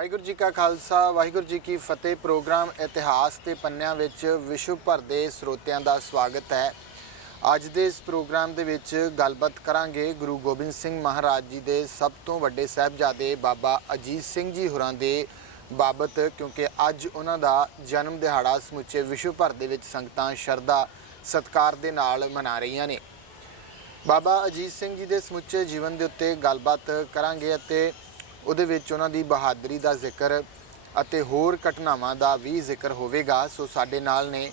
ਵਾਹਿਗੁਰੂ ਜੀ ਕਾ ਖਾਲਸਾ ਵਾਹਿਗੁਰੂ ਜੀ ਕੀ ਫਤਿਹ। ਪ੍ਰੋਗਰਾਮ ਇਤਿਹਾਸ ਤੇ ਪੰਨਿਆਂ ਵਿੱਚ ਵਿਸ਼ਵ ਭਰ ਦੇ ਸਰੋਤਿਆਂ ਦਾ ਸਵਾਗਤ ਹੈ। ਅੱਜ ਦੇ ਇਸ ਪ੍ਰੋਗਰਾਮ ਦੇ ਵਿੱਚ ਗੱਲਬਾਤ ਕਰਾਂਗੇ ਗੁਰੂ ਗੋਬਿੰਦ ਸਿੰਘ ਮਹਾਰਾਜ ਜੀ ਦੇ ਸਭ ਤੋਂ ਵੱਡੇ ਸਾਹਿਬਜ਼ਾਦੇ ਬਾਬਾ ਅਜੀਤ ਸਿੰਘ ਜੀ ਹੋਰਾਂ ਦੇ ਬਾਬਤ, ਕਿਉਂਕਿ ਅੱਜ ਉਹਨਾਂ ਦਾ ਜਨਮ ਦਿਹਾੜਾ ਸਮੁੱਚੇ ਵਿਸ਼ਵ ਭਰ ਦੇ ਵਿੱਚ ਸੰਗਤਾਂ ਸ਼ਰਧਾ ਸਤਿਕਾਰ ਦੇ ਨਾਲ ਮਨਾ ਰਹੀਆਂ ਨੇ। ਬਾਬਾ ਅਜੀਤ ਸਿੰਘ ਜੀ ਦੇ ਸਮੁੱਚੇ ਜੀਵਨ ਦੇ ਉੱਤੇ ਗੱਲਬਾਤ ਕਰਾਂਗੇ ਅਤੇ ਉਹਦੇ ਵਿੱਚ ਉਹਨਾਂ ਦੀ ਬਹਾਦਰੀ ਦਾ ਜ਼ਿਕਰ ਅਤੇ ਹੋਰ ਘਟਨਾਵਾਂ ਦਾ ਵੀ ਜ਼ਿਕਰ ਹੋਵੇਗਾ। ਸੋ ਸਾਡੇ ਨਾਲ ਨੇ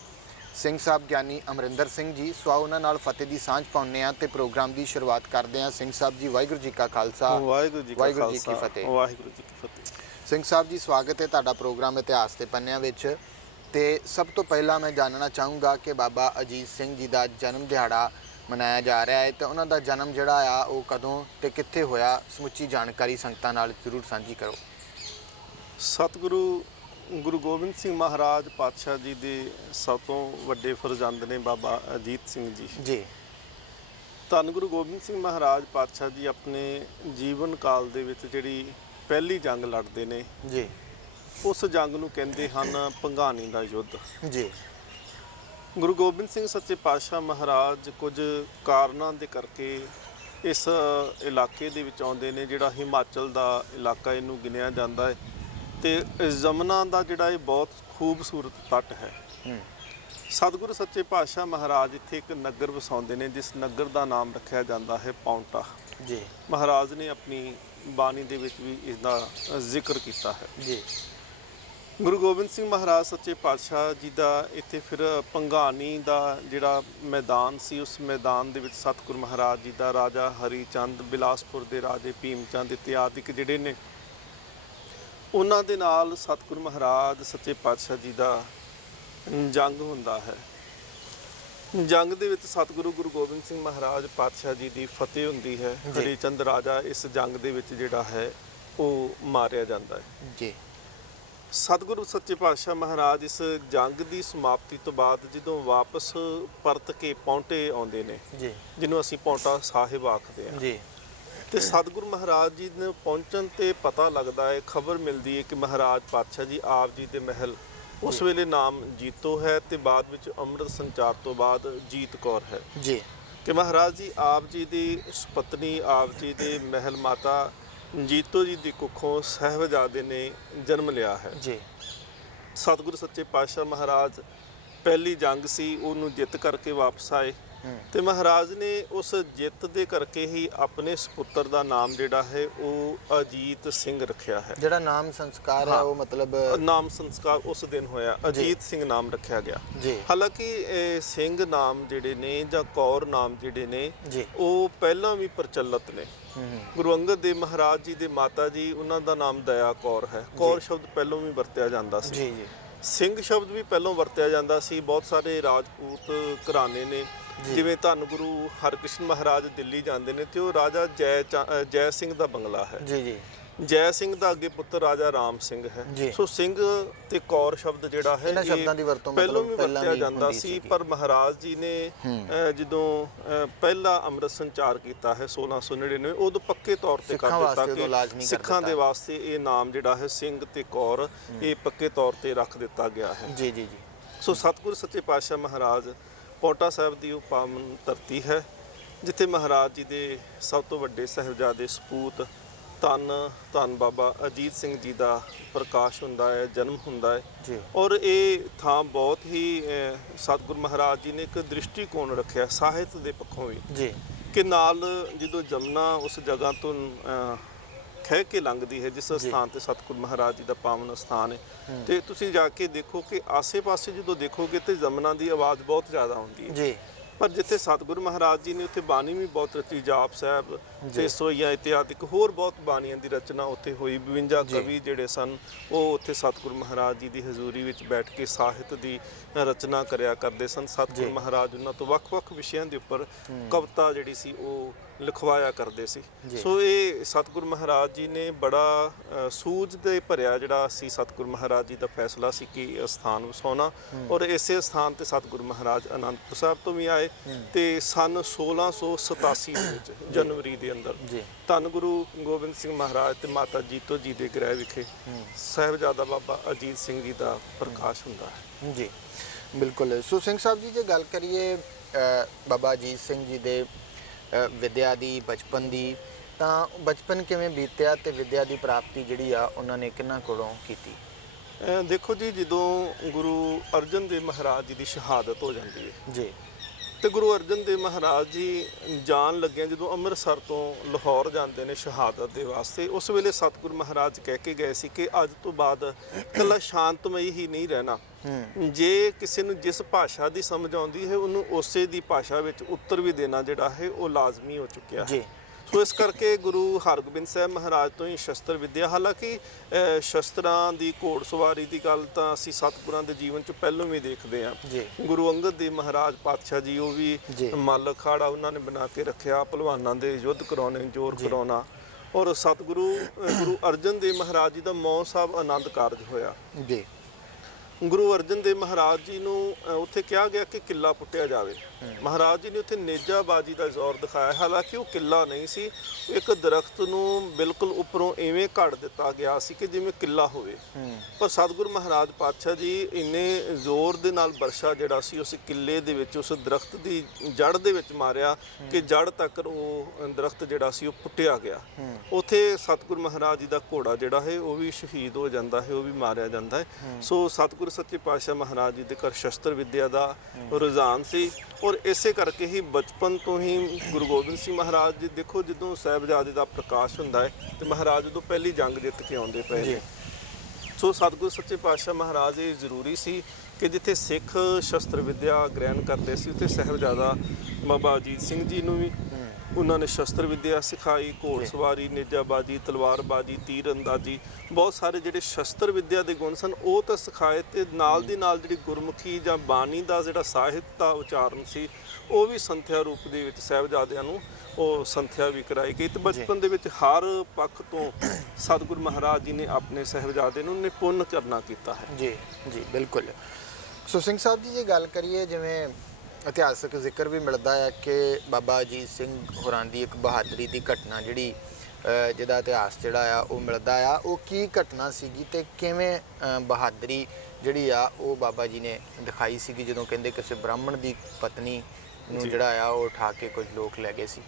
ਸਿੰਘ ਸਾਹਿਬ ਗਿਆਨੀ ਅਮਰਿੰਦਰ ਸਿੰਘ ਜੀ। ਸੋ ਉਹਨਾਂ ਨਾਲ ਫਤਿਹ ਦੀ ਸਾਂਝ ਪਾਉਂਦੇ ਹਾਂ ਤੇ ਪ੍ਰੋਗਰਾਮ ਦੀ ਸ਼ੁਰੂਆਤ ਕਰਦੇ ਹਾਂ। ਸਿੰਘ ਸਾਹਿਬ ਜੀ, ਵਾਹਿਗੁਰੂ ਜੀ ਕਾ ਖਾਲਸਾ ਵਾਹਿਗੁਰੂ ਜੀ ਕੀ ਫਤਿਹ। ਵਾਹਿਗੁਰੂ ਜੀ ਕੀ ਫਤਿਹ। ਸਿੰਘ ਸਾਹਿਬ ਜੀ, ਸਵਾਗਤ ਹੈ ਤੁਹਾਡਾ ਪ੍ਰੋਗਰਾਮ ਇਤਿਹਾਸ ਤੇ ਪੰਨਿਆਂ ਵਿੱਚ। ਤੇ ਸਭ ਤੋਂ ਪਹਿਲਾਂ ਮੈਂ ਜਾਣਨਾ ਚਾਹੂੰਗਾ ਕਿ ਬਾਬਾ ਅਜੀਤ ਸਿੰਘ ਜੀ ਦਾ ਜਨਮ ਦਿਹਾੜਾ ਮਨਾਇਆ ਜਾ ਰਿਹਾ ਹੈ, ਤੇ ਉਹਨਾਂ ਦਾ ਜਨਮ ਜਿਹੜਾ ਆ ਉਹ ਕਦੋਂ ਤੇ ਕਿੱਥੇ ਹੋਇਆ, ਸਮੁੱਚੀ ਜਾਣਕਾਰੀ ਸੰਗਤਾਂ ਨਾਲ ਜ਼ਰੂਰ ਸਾਂਝੀ ਕਰੋ। ਸਤਿਗੁਰੂ ਗੁਰੂ ਗੋਬਿੰਦ ਸਿੰਘ ਮਹਾਰਾਜ ਪਾਤਸ਼ਾਹ ਜੀ ਦੇ ਸਭ ਤੋਂ ਵੱਡੇ ਫਰਜ਼ੰਦ ਨੇ ਬਾਬਾ ਅਜੀਤ ਸਿੰਘ ਜੀ। ਜੀ। ਧੰਨ ਗੁਰੂ ਗੋਬਿੰਦ ਸਿੰਘ ਮਹਾਰਾਜ ਪਾਤਸ਼ਾਹ ਜੀ ਆਪਣੇ ਜੀਵਨ ਕਾਲ ਦੇ ਵਿੱਚ ਜਿਹੜੀ ਪਹਿਲੀ ਜੰਗ ਲੜਦੇ ਨੇ ਜੀ, ਉਸ ਜੰਗ ਨੂੰ ਕਹਿੰਦੇ ਹਨ ਭੰਗਾਣੀ ਦਾ ਯੁੱਧ। ਜੀ। ਗੁਰੂ ਗੋਬਿੰਦ ਸਿੰਘ ਸੱਚੇ ਪਾਤਸ਼ਾਹ ਮਹਾਰਾਜ ਕੁਝ ਕਾਰਨਾਂ ਦੇ ਕਰਕੇ ਇਸ ਇਲਾਕੇ ਦੇ ਵਿੱਚ ਆਉਂਦੇ ਨੇ, ਜਿਹੜਾ ਹਿਮਾਚਲ ਦਾ ਇਲਾਕਾ ਇਹਨੂੰ ਗਿਣਿਆ ਜਾਂਦਾ ਹੈ, ਤੇ ਜਮਨਾ ਦਾ ਜਿਹੜਾ ਇਹ ਬਹੁਤ ਖੂਬਸੂਰਤ ਤੱਟ ਹੈ। ਸਤਿਗੁਰੂ ਸੱਚੇ ਪਾਤਸ਼ਾਹ ਮਹਾਰਾਜ ਇੱਥੇ ਇੱਕ ਨਗਰ ਵਸਾਉਂਦੇ ਨੇ, ਜਿਸ ਨਗਰ ਦਾ ਨਾਮ ਰੱਖਿਆ ਜਾਂਦਾ ਹੈ ਪਾਉਂਟਾ। ਜੀ। ਮਹਾਰਾਜ ਨੇ ਆਪਣੀ ਬਾਣੀ ਦੇ ਵਿੱਚ ਵੀ ਇਸ ਦਾ ਜ਼ਿਕਰ ਕੀਤਾ ਹੈ। ਜੀ। ਗੁਰੂ ਗੋਬਿੰਦ ਸਿੰਘ ਮਹਾਰਾਜ ਸੱਚੇ ਪਾਤਸ਼ਾਹ ਜੀ ਦਾ ਇੱਥੇ ਫਿਰ ਭੰਗਾਣੀ ਦਾ ਜਿਹੜਾ ਮੈਦਾਨ ਸੀ, ਉਸ ਮੈਦਾਨ ਦੇ ਵਿੱਚ ਸਤਿਗੁਰੂ ਮਹਾਰਾਜ ਜੀ ਦਾ ਰਾਜਾ ਹਰੀ ਚੰਦ, ਬਿਲਾਸਪੁਰ ਦੇ ਰਾਜੇ ਭੀਮ ਚੰਦ ਇਤਿਆਦਿਕ ਜਿਹੜੇ ਨੇ, ਉਹਨਾਂ ਦੇ ਨਾਲ ਸਤਿਗੁਰੂ ਮਹਾਰਾਜ ਸੱਚੇ ਪਾਤਸ਼ਾਹ ਜੀ ਦਾ ਜੰਗ ਹੁੰਦਾ ਹੈ। ਜੰਗ ਦੇ ਵਿੱਚ ਸਤਿਗੁਰੂ ਗੁਰੂ ਗੋਬਿੰਦ ਸਿੰਘ ਮਹਾਰਾਜ ਪਾਤਸ਼ਾਹ ਜੀ ਦੀ ਫਤਿਹ ਹੁੰਦੀ ਹੈ। ਹਰੀ ਚੰਦ ਰਾਜਾ ਇਸ ਜੰਗ ਦੇ ਵਿੱਚ ਜਿਹੜਾ ਹੈ ਉਹ ਮਾਰਿਆ ਜਾਂਦਾ ਹੈ। ਜੀ। ਸਤਿਗੁਰੂ ਸੱਚੇ ਪਾਤਸ਼ਾਹ ਮਹਾਰਾਜ ਇਸ ਜੰਗ ਦੀ ਸਮਾਪਤੀ ਤੋਂ ਬਾਅਦ ਜਦੋਂ ਵਾਪਸ ਪਰਤ ਕੇ ਪੌਂਟੇ ਆਉਂਦੇ ਨੇ, ਜੀ, ਜਿਹਨੂੰ ਅਸੀਂ ਪੌਂਟਾ ਸਾਹਿਬ ਆਖਦੇ ਹਾਂ, ਜੀ, ਤੇ ਸਤਿਗੁਰੂ ਮਹਾਰਾਜ ਜੀ ਨੂੰ ਪਹੁੰਚਣ ਤੇ ਪਤਾ ਲੱਗਦਾ ਹੈ, ਖਬਰ ਮਿਲਦੀ ਹੈ ਕਿ ਮਹਾਰਾਜ ਪਾਤਸ਼ਾਹ ਜੀ ਆਪ ਜੀ ਦੇ ਮਹਿਲ ਉਸ ਵੇਲੇ ਨਾਮ ਜੀਤੋ ਹੈ ਤੇ ਬਾਅਦ ਵਿੱਚ ਅੰਮ੍ਰਿਤ ਸੰਚਾਰ ਤੋਂ ਬਾਅਦ ਜੀਤ ਕੌਰ ਹੈ। ਜੀ। ਕਿ ਮਹਾਰਾਜ ਜੀ ਆਪ ਜੀ ਦੀ ਸੁਪਤਨੀ, ਆਪ ਜੀ ਦੇ ਮਹਿਲ ਮਾਤਾ ਜੀਤੋ ਜੀ ਦੀ ਕੁੱਖੋਂ ਸਾਹਿਬਜ਼ਾਦੇ ਨੇ ਜਨਮ ਲਿਆ ਹੈ। ਜੀ। ਸਤਿਗੁਰੂ ਸੱਚੇ ਪਾਤਸ਼ਾਹ ਮਹਾਰਾਜ ਪਹਿਲੀ ਜੰਗ ਸੀ ਉਹਨੂੰ ਜਿੱਤ ਕਰਕੇ ਵਾਪਸ ਆਏ, ਤੇ ਮਹਾਰਾਜ ਨੇ ਉਸ ਜਿੱਤ ਦੇ ਕਰਕੇ ਹੀ ਆਪਣੇ ਸੁਪੁੱਤਰ ਦਾ ਨਾਮ ਜਿਹੜਾ ਹੈ ਉਹ ਅਜੀਤ ਸਿੰਘ ਰੱਖਿਆ ਹੈ। ਜਿਹੜਾ ਨਾਮ ਸੰਸਕਾਰ ਹੈ ਉਹ ਮਤਲਬ ਨਾਮ ਸੰਸਕਾਰ ਉਸ ਦਿਨ ਹੋਇਆ, ਅਜੀਤ ਸਿੰਘ ਨਾਮ ਰੱਖਿਆ ਗਿਆ। ਜੀ। ਹਾਲਾਂਕਿ ਸਿੰਘ ਨਾਮ ਜਿਹੜੇ ਨੇ ਜਾਂ ਕੌਰ ਨਾਮ ਜਿਹੜੇ ਨੇ ਉਹ ਪਹਿਲਾਂ ਵੀ ਪ੍ਰਚਲਿਤ ਨੇ। ਗੁਰੂ ਅੰਗਦ ਦੇਵ ਮਹਾਰਾਜ ਜੀ ਦੇ ਮਾਤਾ ਜੀ, ਉਹਨਾਂ ਦਾ ਨਾਮ ਦਇਆ ਕੌਰ ਹੈ। ਕੌਰ ਸ਼ਬਦ ਪਹਿਲਾਂ ਵੀ ਵਰਤਿਆ ਜਾਂਦਾ ਸੀ। ਜੀ। ਸਿੰਘ ਸ਼ਬਦ ਵੀ ਪਹਿਲਾਂ ਵਰਤਿਆ ਜਾਂਦਾ ਸੀ। ਬਹੁਤ ਸਾਰੇ ਰਾਜਪੂਤ ਘਰਾਣੇ ਨੇ, ਜਿਵੇਂ ਧੰਨ ਗੁਰੂ ਹਰਕ੍ਰਿਸ਼ਨ ਮਹਾਰਾਜ ਦਿੱਲੀ ਜਾਂਦੇ ਨੇ ਤੇ ਉਹ ਰਾਜਾ ਜੈ ਸਿੰਘ ਦਾ ਬੰਗਲਾ ਹੈ। ਜੀ। ਜੀ। ਜੈ ਸਿੰਘ ਦਾ ਅੱਗੇ ਪੁੱਤਰ ਰਾਜਾ ਰਾਮ ਸਿੰਘ ਹੈ। ਸੋ ਸਿੰਘ ਤੇ ਕੌਰ ਸ਼ਬਦ ਜਿਹੜਾ ਹੈ ਸ਼ਬਦਾਂ ਦੀ ਵਰਤੋਂ ਪਹਿਲਾਂ ਵੀ ਵਰਤਿਆ ਜਾਂਦਾ ਸੀ, ਪਰ ਮਹਾਰਾਜ ਜੀ ਨੇ ਜਦੋਂ ਪਹਿਲਾ ਅੰਮ੍ਰਿਤ ਸੰਚਾਰ ਕੀਤਾ ਹੈ 1699, ਉਦੋਂ ਪੱਕੇ ਤੌਰ ਤੇ ਕਰ ਦਿੱਤਾ ਕਿ ਸਿੱਖਾਂ ਦੇ ਵਾਸਤੇ ਇਹ ਨਾਮ ਜਿਹੜਾ ਹੈ ਸਿੰਘ ਤੇ ਕੌਰ ਇਹ ਪੱਕੇ ਤੌਰ ਤੇ ਰੱਖ ਦਿੱਤਾ ਗਿਆ ਹੈ। ਜੀ। ਜੀ। ਜੀ। ਸੋ ਸਤਿਗੁਰੂ ਸੱਚੇ ਪਾਤਸ਼ਾਹ ਮਹਾਰਾਜ ਪੌਂਟਾ ਸਾਹਿਬ ਦੀ ਉਹ ਪਾਵਨ ਧਰਤੀ ਹੈ, ਜਿੱਥੇ ਮਹਾਰਾਜ ਜੀ ਦੇ ਸਭ ਤੋਂ ਵੱਡੇ ਸਾਹਿਬਜ਼ਾਦੇ ਸਪੂਤ ਧੰਨ ਬਾਬਾ ਅਜੀਤ ਸਿੰਘ ਜੀ ਦਾ ਪ੍ਰਕਾਸ਼ ਹੁੰਦਾ ਹੈ, ਜਨਮ ਹੁੰਦਾ ਹੈ। ਔਰ ਇਹ ਥਾਂ ਬਹੁਤ ਹੀ ਸਤਿਗੁਰੂ ਮਹਾਰਾਜ ਜੀ ਨੇ ਇੱਕ ਦ੍ਰਿਸ਼ਟੀਕੋਣ ਰੱਖਿਆ ਸਾਹਿਤ ਦੇ ਪੱਖੋਂ ਵੀ। ਜੀ। ਕਿ ਨਾਲ ਜਦੋਂ ਜਮਨਾ ਉਸ ਜਗ੍ਹਾ ਤੋਂ ਖਹਿ ਕੇ ਲੰਘਦੀ ਹੈ, ਜਿਸ ਸਥਾਨ ਤੇ ਸਤਿਗੁਰੂ ਮਹਾਰਾਜ ਜੀ ਦਾ ਪਾਵਨ ਸਥਾਨ ਹੈ, ਤੇ ਤੁਸੀਂ ਜਾ ਕੇ ਦੇਖੋ ਕਿ ਆਸੇ-ਪਾਸੇ ਜਦੋਂ ਦੇਖੋਗੇ ਤੇ ਜਮਨਾ ਦੀ ਆਵਾਜ਼ ਬਹੁਤ ਜ਼ਿਆਦਾ ਆਉਂਦੀ ਹੈ। ਜੀ। ਪਰ ਜਿੱਥੇ ਸਤਿਗੁਰੂ ਮਹਾਰਾਜ ਜੀ ਨੇ ਉੱਥੇ ਬਾਣੀ ਵੀ ਬਹੁਤ ਰਚੀ, ਜਾਪ ਸਾਹਿਬ ਤੇ ਸੋਈਆਂ ਇਤਿਆਦਿਕ ਹੋਰ ਬਹੁਤ ਬਾਣੀਆਂ ਦੀ ਰਚਨਾ ਉੱਥੇ ਹੋਈ। 52 ਕਵੀ ਜਿਹੜੇ ਸਨ ਉਹ ਉੱਥੇ ਸਤਿਗੁਰੂ ਮਹਾਰਾਜ ਜੀ ਦੀ ਹਜ਼ੂਰੀ ਵਿੱਚ ਬੈਠ ਕੇ ਸਾਹਿਤ ਦੀ ਰਚਨਾ ਕਰਿਆ ਕਰਦੇ ਸਨ। ਸਤਿਗੁਰੂ ਮਹਾਰਾਜ ਉਹਨਾਂ ਤੋਂ ਵੱਖ-ਵੱਖ ਵਿਸ਼ਿਆਂ ਦੇ ਉੱਪਰ ਕਵਿਤਾ ਜਿਹੜੀ ਸੀ ਉਹ ਲਿਖਵਾਇਆ ਕਰਦੇ ਸੀ। ਜੀ। ਸੋ ਇਹ ਸਤਿਗੁਰ ਮਹਾਰਾਜ ਜੀ ਨੇ ਬੜਾ ਸੂਝ ਦੇ ਭਰਿਆ ਜਿਹੜਾ ਸੀ ਸਤਿਗੁਰ ਮਹਾਰਾਜ ਜੀ ਦਾ ਫੈਸਲਾ ਸੀ ਕਿ ਇਹ ਸਥਾਨ ਵਸਾਉਣਾ, ਔਰ ਇਸੇ ਸਥਾਨ ਤੇ ਸਤਿਗੁਰ ਮਹਾਰਾਜ ਅਨੰਦਪੁਰ ਸਾਹਿਬ ਤੋਂ ਵੀ ਆਏ ਤੇ ਸਨ 1687 ਦੇ ਵਿੱਚ ਜਨਵਰੀ ਦੇ ਅੰਦਰ ਜੀ। ਧੰਨ ਗੁਰੂ ਗੋਬਿੰਦ ਸਿੰਘ ਮਹਾਰਾਜ ਤੇ ਮਾਤਾ ਜੀਤੋ ਜੀ ਦੇ ਗ੍ਰਹਿ ਵਿਖੇ ਸਾਹਿਬਜ਼ਾਦਾ ਬਾਬਾ ਅਜੀਤ ਸਿੰਘ ਜੀ ਦਾ ਪ੍ਰਕਾਸ਼ ਹੁੰਦਾ ਹੈ। ਜੀ ਬਿਲਕੁਲ। ਸੋ ਸਿੰਘ ਸਾਹਿਬ ਜੀ, ਜੇ ਗੱਲ ਕਰੀਏ ਬਾਬਾ ਅਜੀਤ ਸਿੰਘ ਜੀ ਦੇ ਵਿਦਿਆ ਦੀ, ਬਚਪਨ ਦੀ, ਤਾਂ ਬਚਪਨ ਕਿਵੇਂ ਬੀਤਿਆ ਤੇ ਵਿਦਿਆ ਦੀ ਪ੍ਰਾਪਤੀ ਜਿਹੜੀ ਆ ਉਹਨਾਂ ਨੇ ਕਿਹਨਾਂ ਕੋਲੋਂ ਕੀਤੀ? ਦੇਖੋ ਜੀ, ਜਦੋਂ ਗੁਰੂ ਅਰਜਨ ਦੇਵ ਮਹਾਰਾਜ ਜੀ ਦੀ ਸ਼ਹਾਦਤ ਹੋ ਜਾਂਦੀ ਹੈ ਜੀ ਤੇ ਗੁਰੂ ਅਰਜਨ ਦੇਵ ਮਹਾਰਾਜ ਜੀ ਜਾਣ ਲੱਗਿਆ ਜਦੋਂ ਅੰਮ੍ਰਿਤਸਰ ਤੋਂ ਲਾਹੌਰ ਜਾਂਦੇ ਨੇ ਸ਼ਹਾਦਤ ਦੇ ਵਾਸਤੇ, ਉਸ ਵੇਲੇ ਸਤਿਗੁਰ ਮਹਾਰਾਜ ਕਹਿ ਕੇ ਗਏ ਸੀ ਕਿ ਅੱਜ ਤੋਂ ਬਾਅਦ ਇਕੱਲਾ ਸ਼ਾਂਤਮਈ ਹੀ ਨਹੀਂ ਰਹਿਣਾ, ਜੇ ਕਿਸੇ ਨੂੰ ਜਿਸ ਭਾਸ਼ਾ ਦੀ ਸਮਝ ਆਉਂਦੀ ਹੈ ਉਹਨੂੰ ਉਸੇ ਦੀ ਭਾਸ਼ਾ ਵਿੱਚ ਉੱਤਰ ਵੀ ਦੇਣਾ ਜਿਹੜਾ ਹੈ ਉਹ ਲਾਜ਼ਮੀ ਹੋ ਚੁੱਕਿਆ ਹੈ। ਸੋ ਇਸ ਕਰਕੇ ਗੁਰੂ ਹਰਗੋਬਿੰਦ ਸਾਹਿਬ ਮਹਾਰਾਜ ਤੋਂ ਹੀ ਸ਼ਸਤਰ ਵਿਦਿਆ, ਹਾਲਾਂਕਿ ਸ਼ਸਤਰਾਂ ਦੀ ਘੋੜਸਵਾਰੀ ਦੀ ਗੱਲ ਤਾਂ ਅਸੀਂ ਸਤਿਗੁਰਾਂ ਦੇ ਜੀਵਨ 'ਚ ਪਹਿਲਾਂ ਵੀ ਦੇਖਦੇ ਹਾਂ। ਗੁਰੂ ਅੰਗਦ ਦੇਵ ਮਹਾਰਾਜ ਪਾਤਸ਼ਾਹ ਜੀ, ਉਹ ਵੀ ਮੱਲ ਅਖਾੜਾ ਉਹਨਾਂ ਨੇ ਬਣਾ ਕੇ ਰੱਖਿਆ, ਭਲਵਾਨਾਂ ਦੇ ਯੁੱਧ ਕਰਾਉਣੇ, ਜ਼ੋਰ ਕਰਾਉਣਾ। ਔਰ ਸਤਿਗੁਰੂ ਗੁਰੂ ਅਰਜਨ ਦੇਵ ਮਹਾਰਾਜ ਜੀ ਦਾ ਮੌਂ ਸਾਹਿਬ ਆਨੰਦ ਕਾਰਜ ਹੋਇਆ ਜੀ। ਗੁਰੂ ਅਰਜਨ ਦੇਵ ਮਹਾਰਾਜ ਜੀ ਨੂੰ ਉੱਥੇ ਕਿਹਾ ਗਿਆ ਕਿ ਕਿੱਲਾ ਪੁੱਟਿਆ ਜਾਵੇ। ਮਹਾਰਾਜ ਜੀ ਨੇ ਉੱਥੇ ਨੇਜਾਬਾਜੀ ਦਾ ਜ਼ੋਰ ਦਿਖਾਇਆ, ਹਾਲਾਂਕਿ ਉਹ ਕਿੱਲਾ ਨਹੀਂ ਸੀ, ਇੱਕ ਦਰਖਤ ਨੂੰ ਬਿਲਕੁਲ ਉੱਪਰੋਂ ਐਵੇਂ ਘੜ ਦਿੱਤਾ ਗਿਆ ਸੀ ਕਿ ਜਿਵੇਂ ਕਿੱਲਾ ਹੋਵੇ। ਪਰ ਸਤਿਗੁਰੂ ਮਹਾਰਾਜ ਪਾਤਸ਼ਾਹ ਜੀ ਇੰਨੇ ਜ਼ੋਰ ਦੇ ਨਾਲ ਵਰਸ਼ਾ ਜਿਹੜਾ ਸੀ ਉਸ ਕਿੱਲੇ ਦੇ ਵਿੱਚ, ਉਸ ਦਰਖਤ ਦੀ ਜੜ ਦੇ ਵਿੱਚ ਮਾਰਿਆ ਕਿ ਜੜ ਤੱਕ ਉਹ ਦਰਖਤ ਜਿਹੜਾ ਸੀ ਉਹ ਪੁੱਟਿਆ ਗਿਆ। ਉੱਥੇ ਸਤਿਗੁਰੂ ਮਹਾਰਾਜ ਜੀ ਦਾ ਘੋੜਾ ਜਿਹੜਾ ਹੈ ਉਹ ਵੀ ਸ਼ਹੀਦ ਹੋ ਜਾਂਦਾ ਹੈ, ਉਹ ਵੀ ਮਾਰਿਆ ਜਾਂਦਾ ਹੈ। ਸੋ ਸਤਿਗੁਰੂ ਸੱਚੇ ਪਾਤਸ਼ਾਹ ਮਹਾਰਾਜ ਜੀ ਦੇ ਘਰ ਸ਼ਸਤਰ ਵਿਦਿਆ ਦਾ ਰੁਝਾਨ ਸੀ, ਔਰ ਇਸੇ ਕਰਕੇ ਹੀ ਬਚਪਨ ਤੋਂ ਹੀ ਗੁਰੂ ਗੋਬਿੰਦ ਸਿੰਘ ਮਹਾਰਾਜ ਜੀ, ਦੇਖੋ ਜਦੋਂ ਸਾਹਿਬਜ਼ਾਦੇ ਦਾ ਪ੍ਰਕਾਸ਼ ਹੁੰਦਾ ਹੈ ਤੇ ਮਹਾਰਾਜ ਉਦੋਂ ਪਹਿਲੀ ਜੰਗ ਜਿੱਤ ਕੇ ਆਉਂਦੇ ਪਏ ਨੇ। ਸੋ ਸਤਿਗੁਰੂ ਸੱਚੇ ਪਾਤਸ਼ਾਹ ਮਹਾਰਾਜ ਇਹ ਜ਼ਰੂਰੀ ਸੀ ਕਿ ਜਿੱਥੇ ਸਿੱਖ ਸ਼ਸਤਰ ਵਿਦਿਆ ਗ੍ਰਹਿਣ ਕਰਦੇ ਸੀ ਉੱਥੇ ਸਾਹਿਬਜ਼ਾਦਾ ਬਾਬਾ ਅਜੀਤ ਸਿੰਘ ਜੀ ਨੂੰ ਵੀ ਉਹਨਾਂ ਨੇ ਸ਼ਸਤਰ ਵਿਦਿਆ ਸਿਖਾਈ, ਘੋੜਸਵਾਰੀ, ਨੇਜਾਬਾਜੀ, ਤਲਵਾਰਬਾਜੀ, ਤੀਰ ਅੰਦਾਜ਼ੀ, ਬਹੁਤ ਸਾਰੇ ਜਿਹੜੇ ਸ਼ਸਤਰ ਵਿਦਿਆ ਦੇ ਗੁਣ ਸਨ ਉਹ ਤਾਂ ਸਿਖਾਏ, ਤੇ ਨਾਲ ਦੀ ਨਾਲ ਜਿਹੜੀ ਗੁਰਮੁਖੀ ਜਾਂ ਬਾਣੀ ਦਾ ਜਿਹੜਾ ਸਾਹਿਤ ਦਾ ਉਚਾਰਨ ਸੀ ਉਹ ਵੀ ਸੰਥਿਆ ਰੂਪ ਦੇ ਵਿੱਚ ਸਾਹਿਬਜ਼ਾਦਿਆਂ ਨੂੰ ਉਹ ਸੰਥਿਆ ਵੀ ਕਰਾਈ ਗਈ। ਤੇ ਬਚਪਨ ਦੇ ਵਿੱਚ ਹਰ ਪੱਖ ਤੋਂ ਸਤਿਗੁਰੂ ਮਹਾਰਾਜ ਜੀ ਨੇ ਆਪਣੇ ਸਾਹਿਬਜ਼ਾਦੇ ਨੂੰ ਨਿਪੁੰਨ ਕਰਨਾ ਕੀਤਾ ਹੈ। ਜੀ ਜੀ ਬਿਲਕੁਲ। ਸੋ ਸਿੰਘ ਸਾਹਿਬ ਜੀ, ਜੇ ਗੱਲ ਕਰੀਏ, ਜਿਵੇਂ ਇਤਿਹਾਸਕ ਜ਼ਿਕਰ ਵੀ ਮਿਲਦਾ ਹੈ ਕਿ ਬਾਬਾ ਅਜੀਤ ਸਿੰਘ ਹੋਰਾਂ ਦੀ ਇੱਕ ਬਹਾਦਰੀ ਦੀ ਘਟਨਾ ਜਿਹੜੀ ਜਿਹਦਾ ਇਤਿਹਾਸ ਜਿਹੜਾ ਆ ਉਹ ਮਿਲਦਾ ਆ, ਉਹ ਕੀ ਘਟਨਾ ਸੀਗੀ ਤੇ ਕਿਵੇਂ ਬਹਾਦਰੀ ਜਿਹੜੀ ਆ ਉਹ ਬਾਬਾ ਜੀ ਨੇ ਦਿਖਾਈ ਸੀਗੀ ਜਦੋਂ ਕਹਿੰਦੇ ਕਿਸੇ ਬ੍ਰਾਹਮਣ ਦੀ ਪਤਨੀ ਨੂੰ ਜਿਹੜਾ ਆ ਉਹ ਉਠਾ ਕੇ ਕੁਝ ਲੋਕ ਲੈ ਗਏ ਸੀ?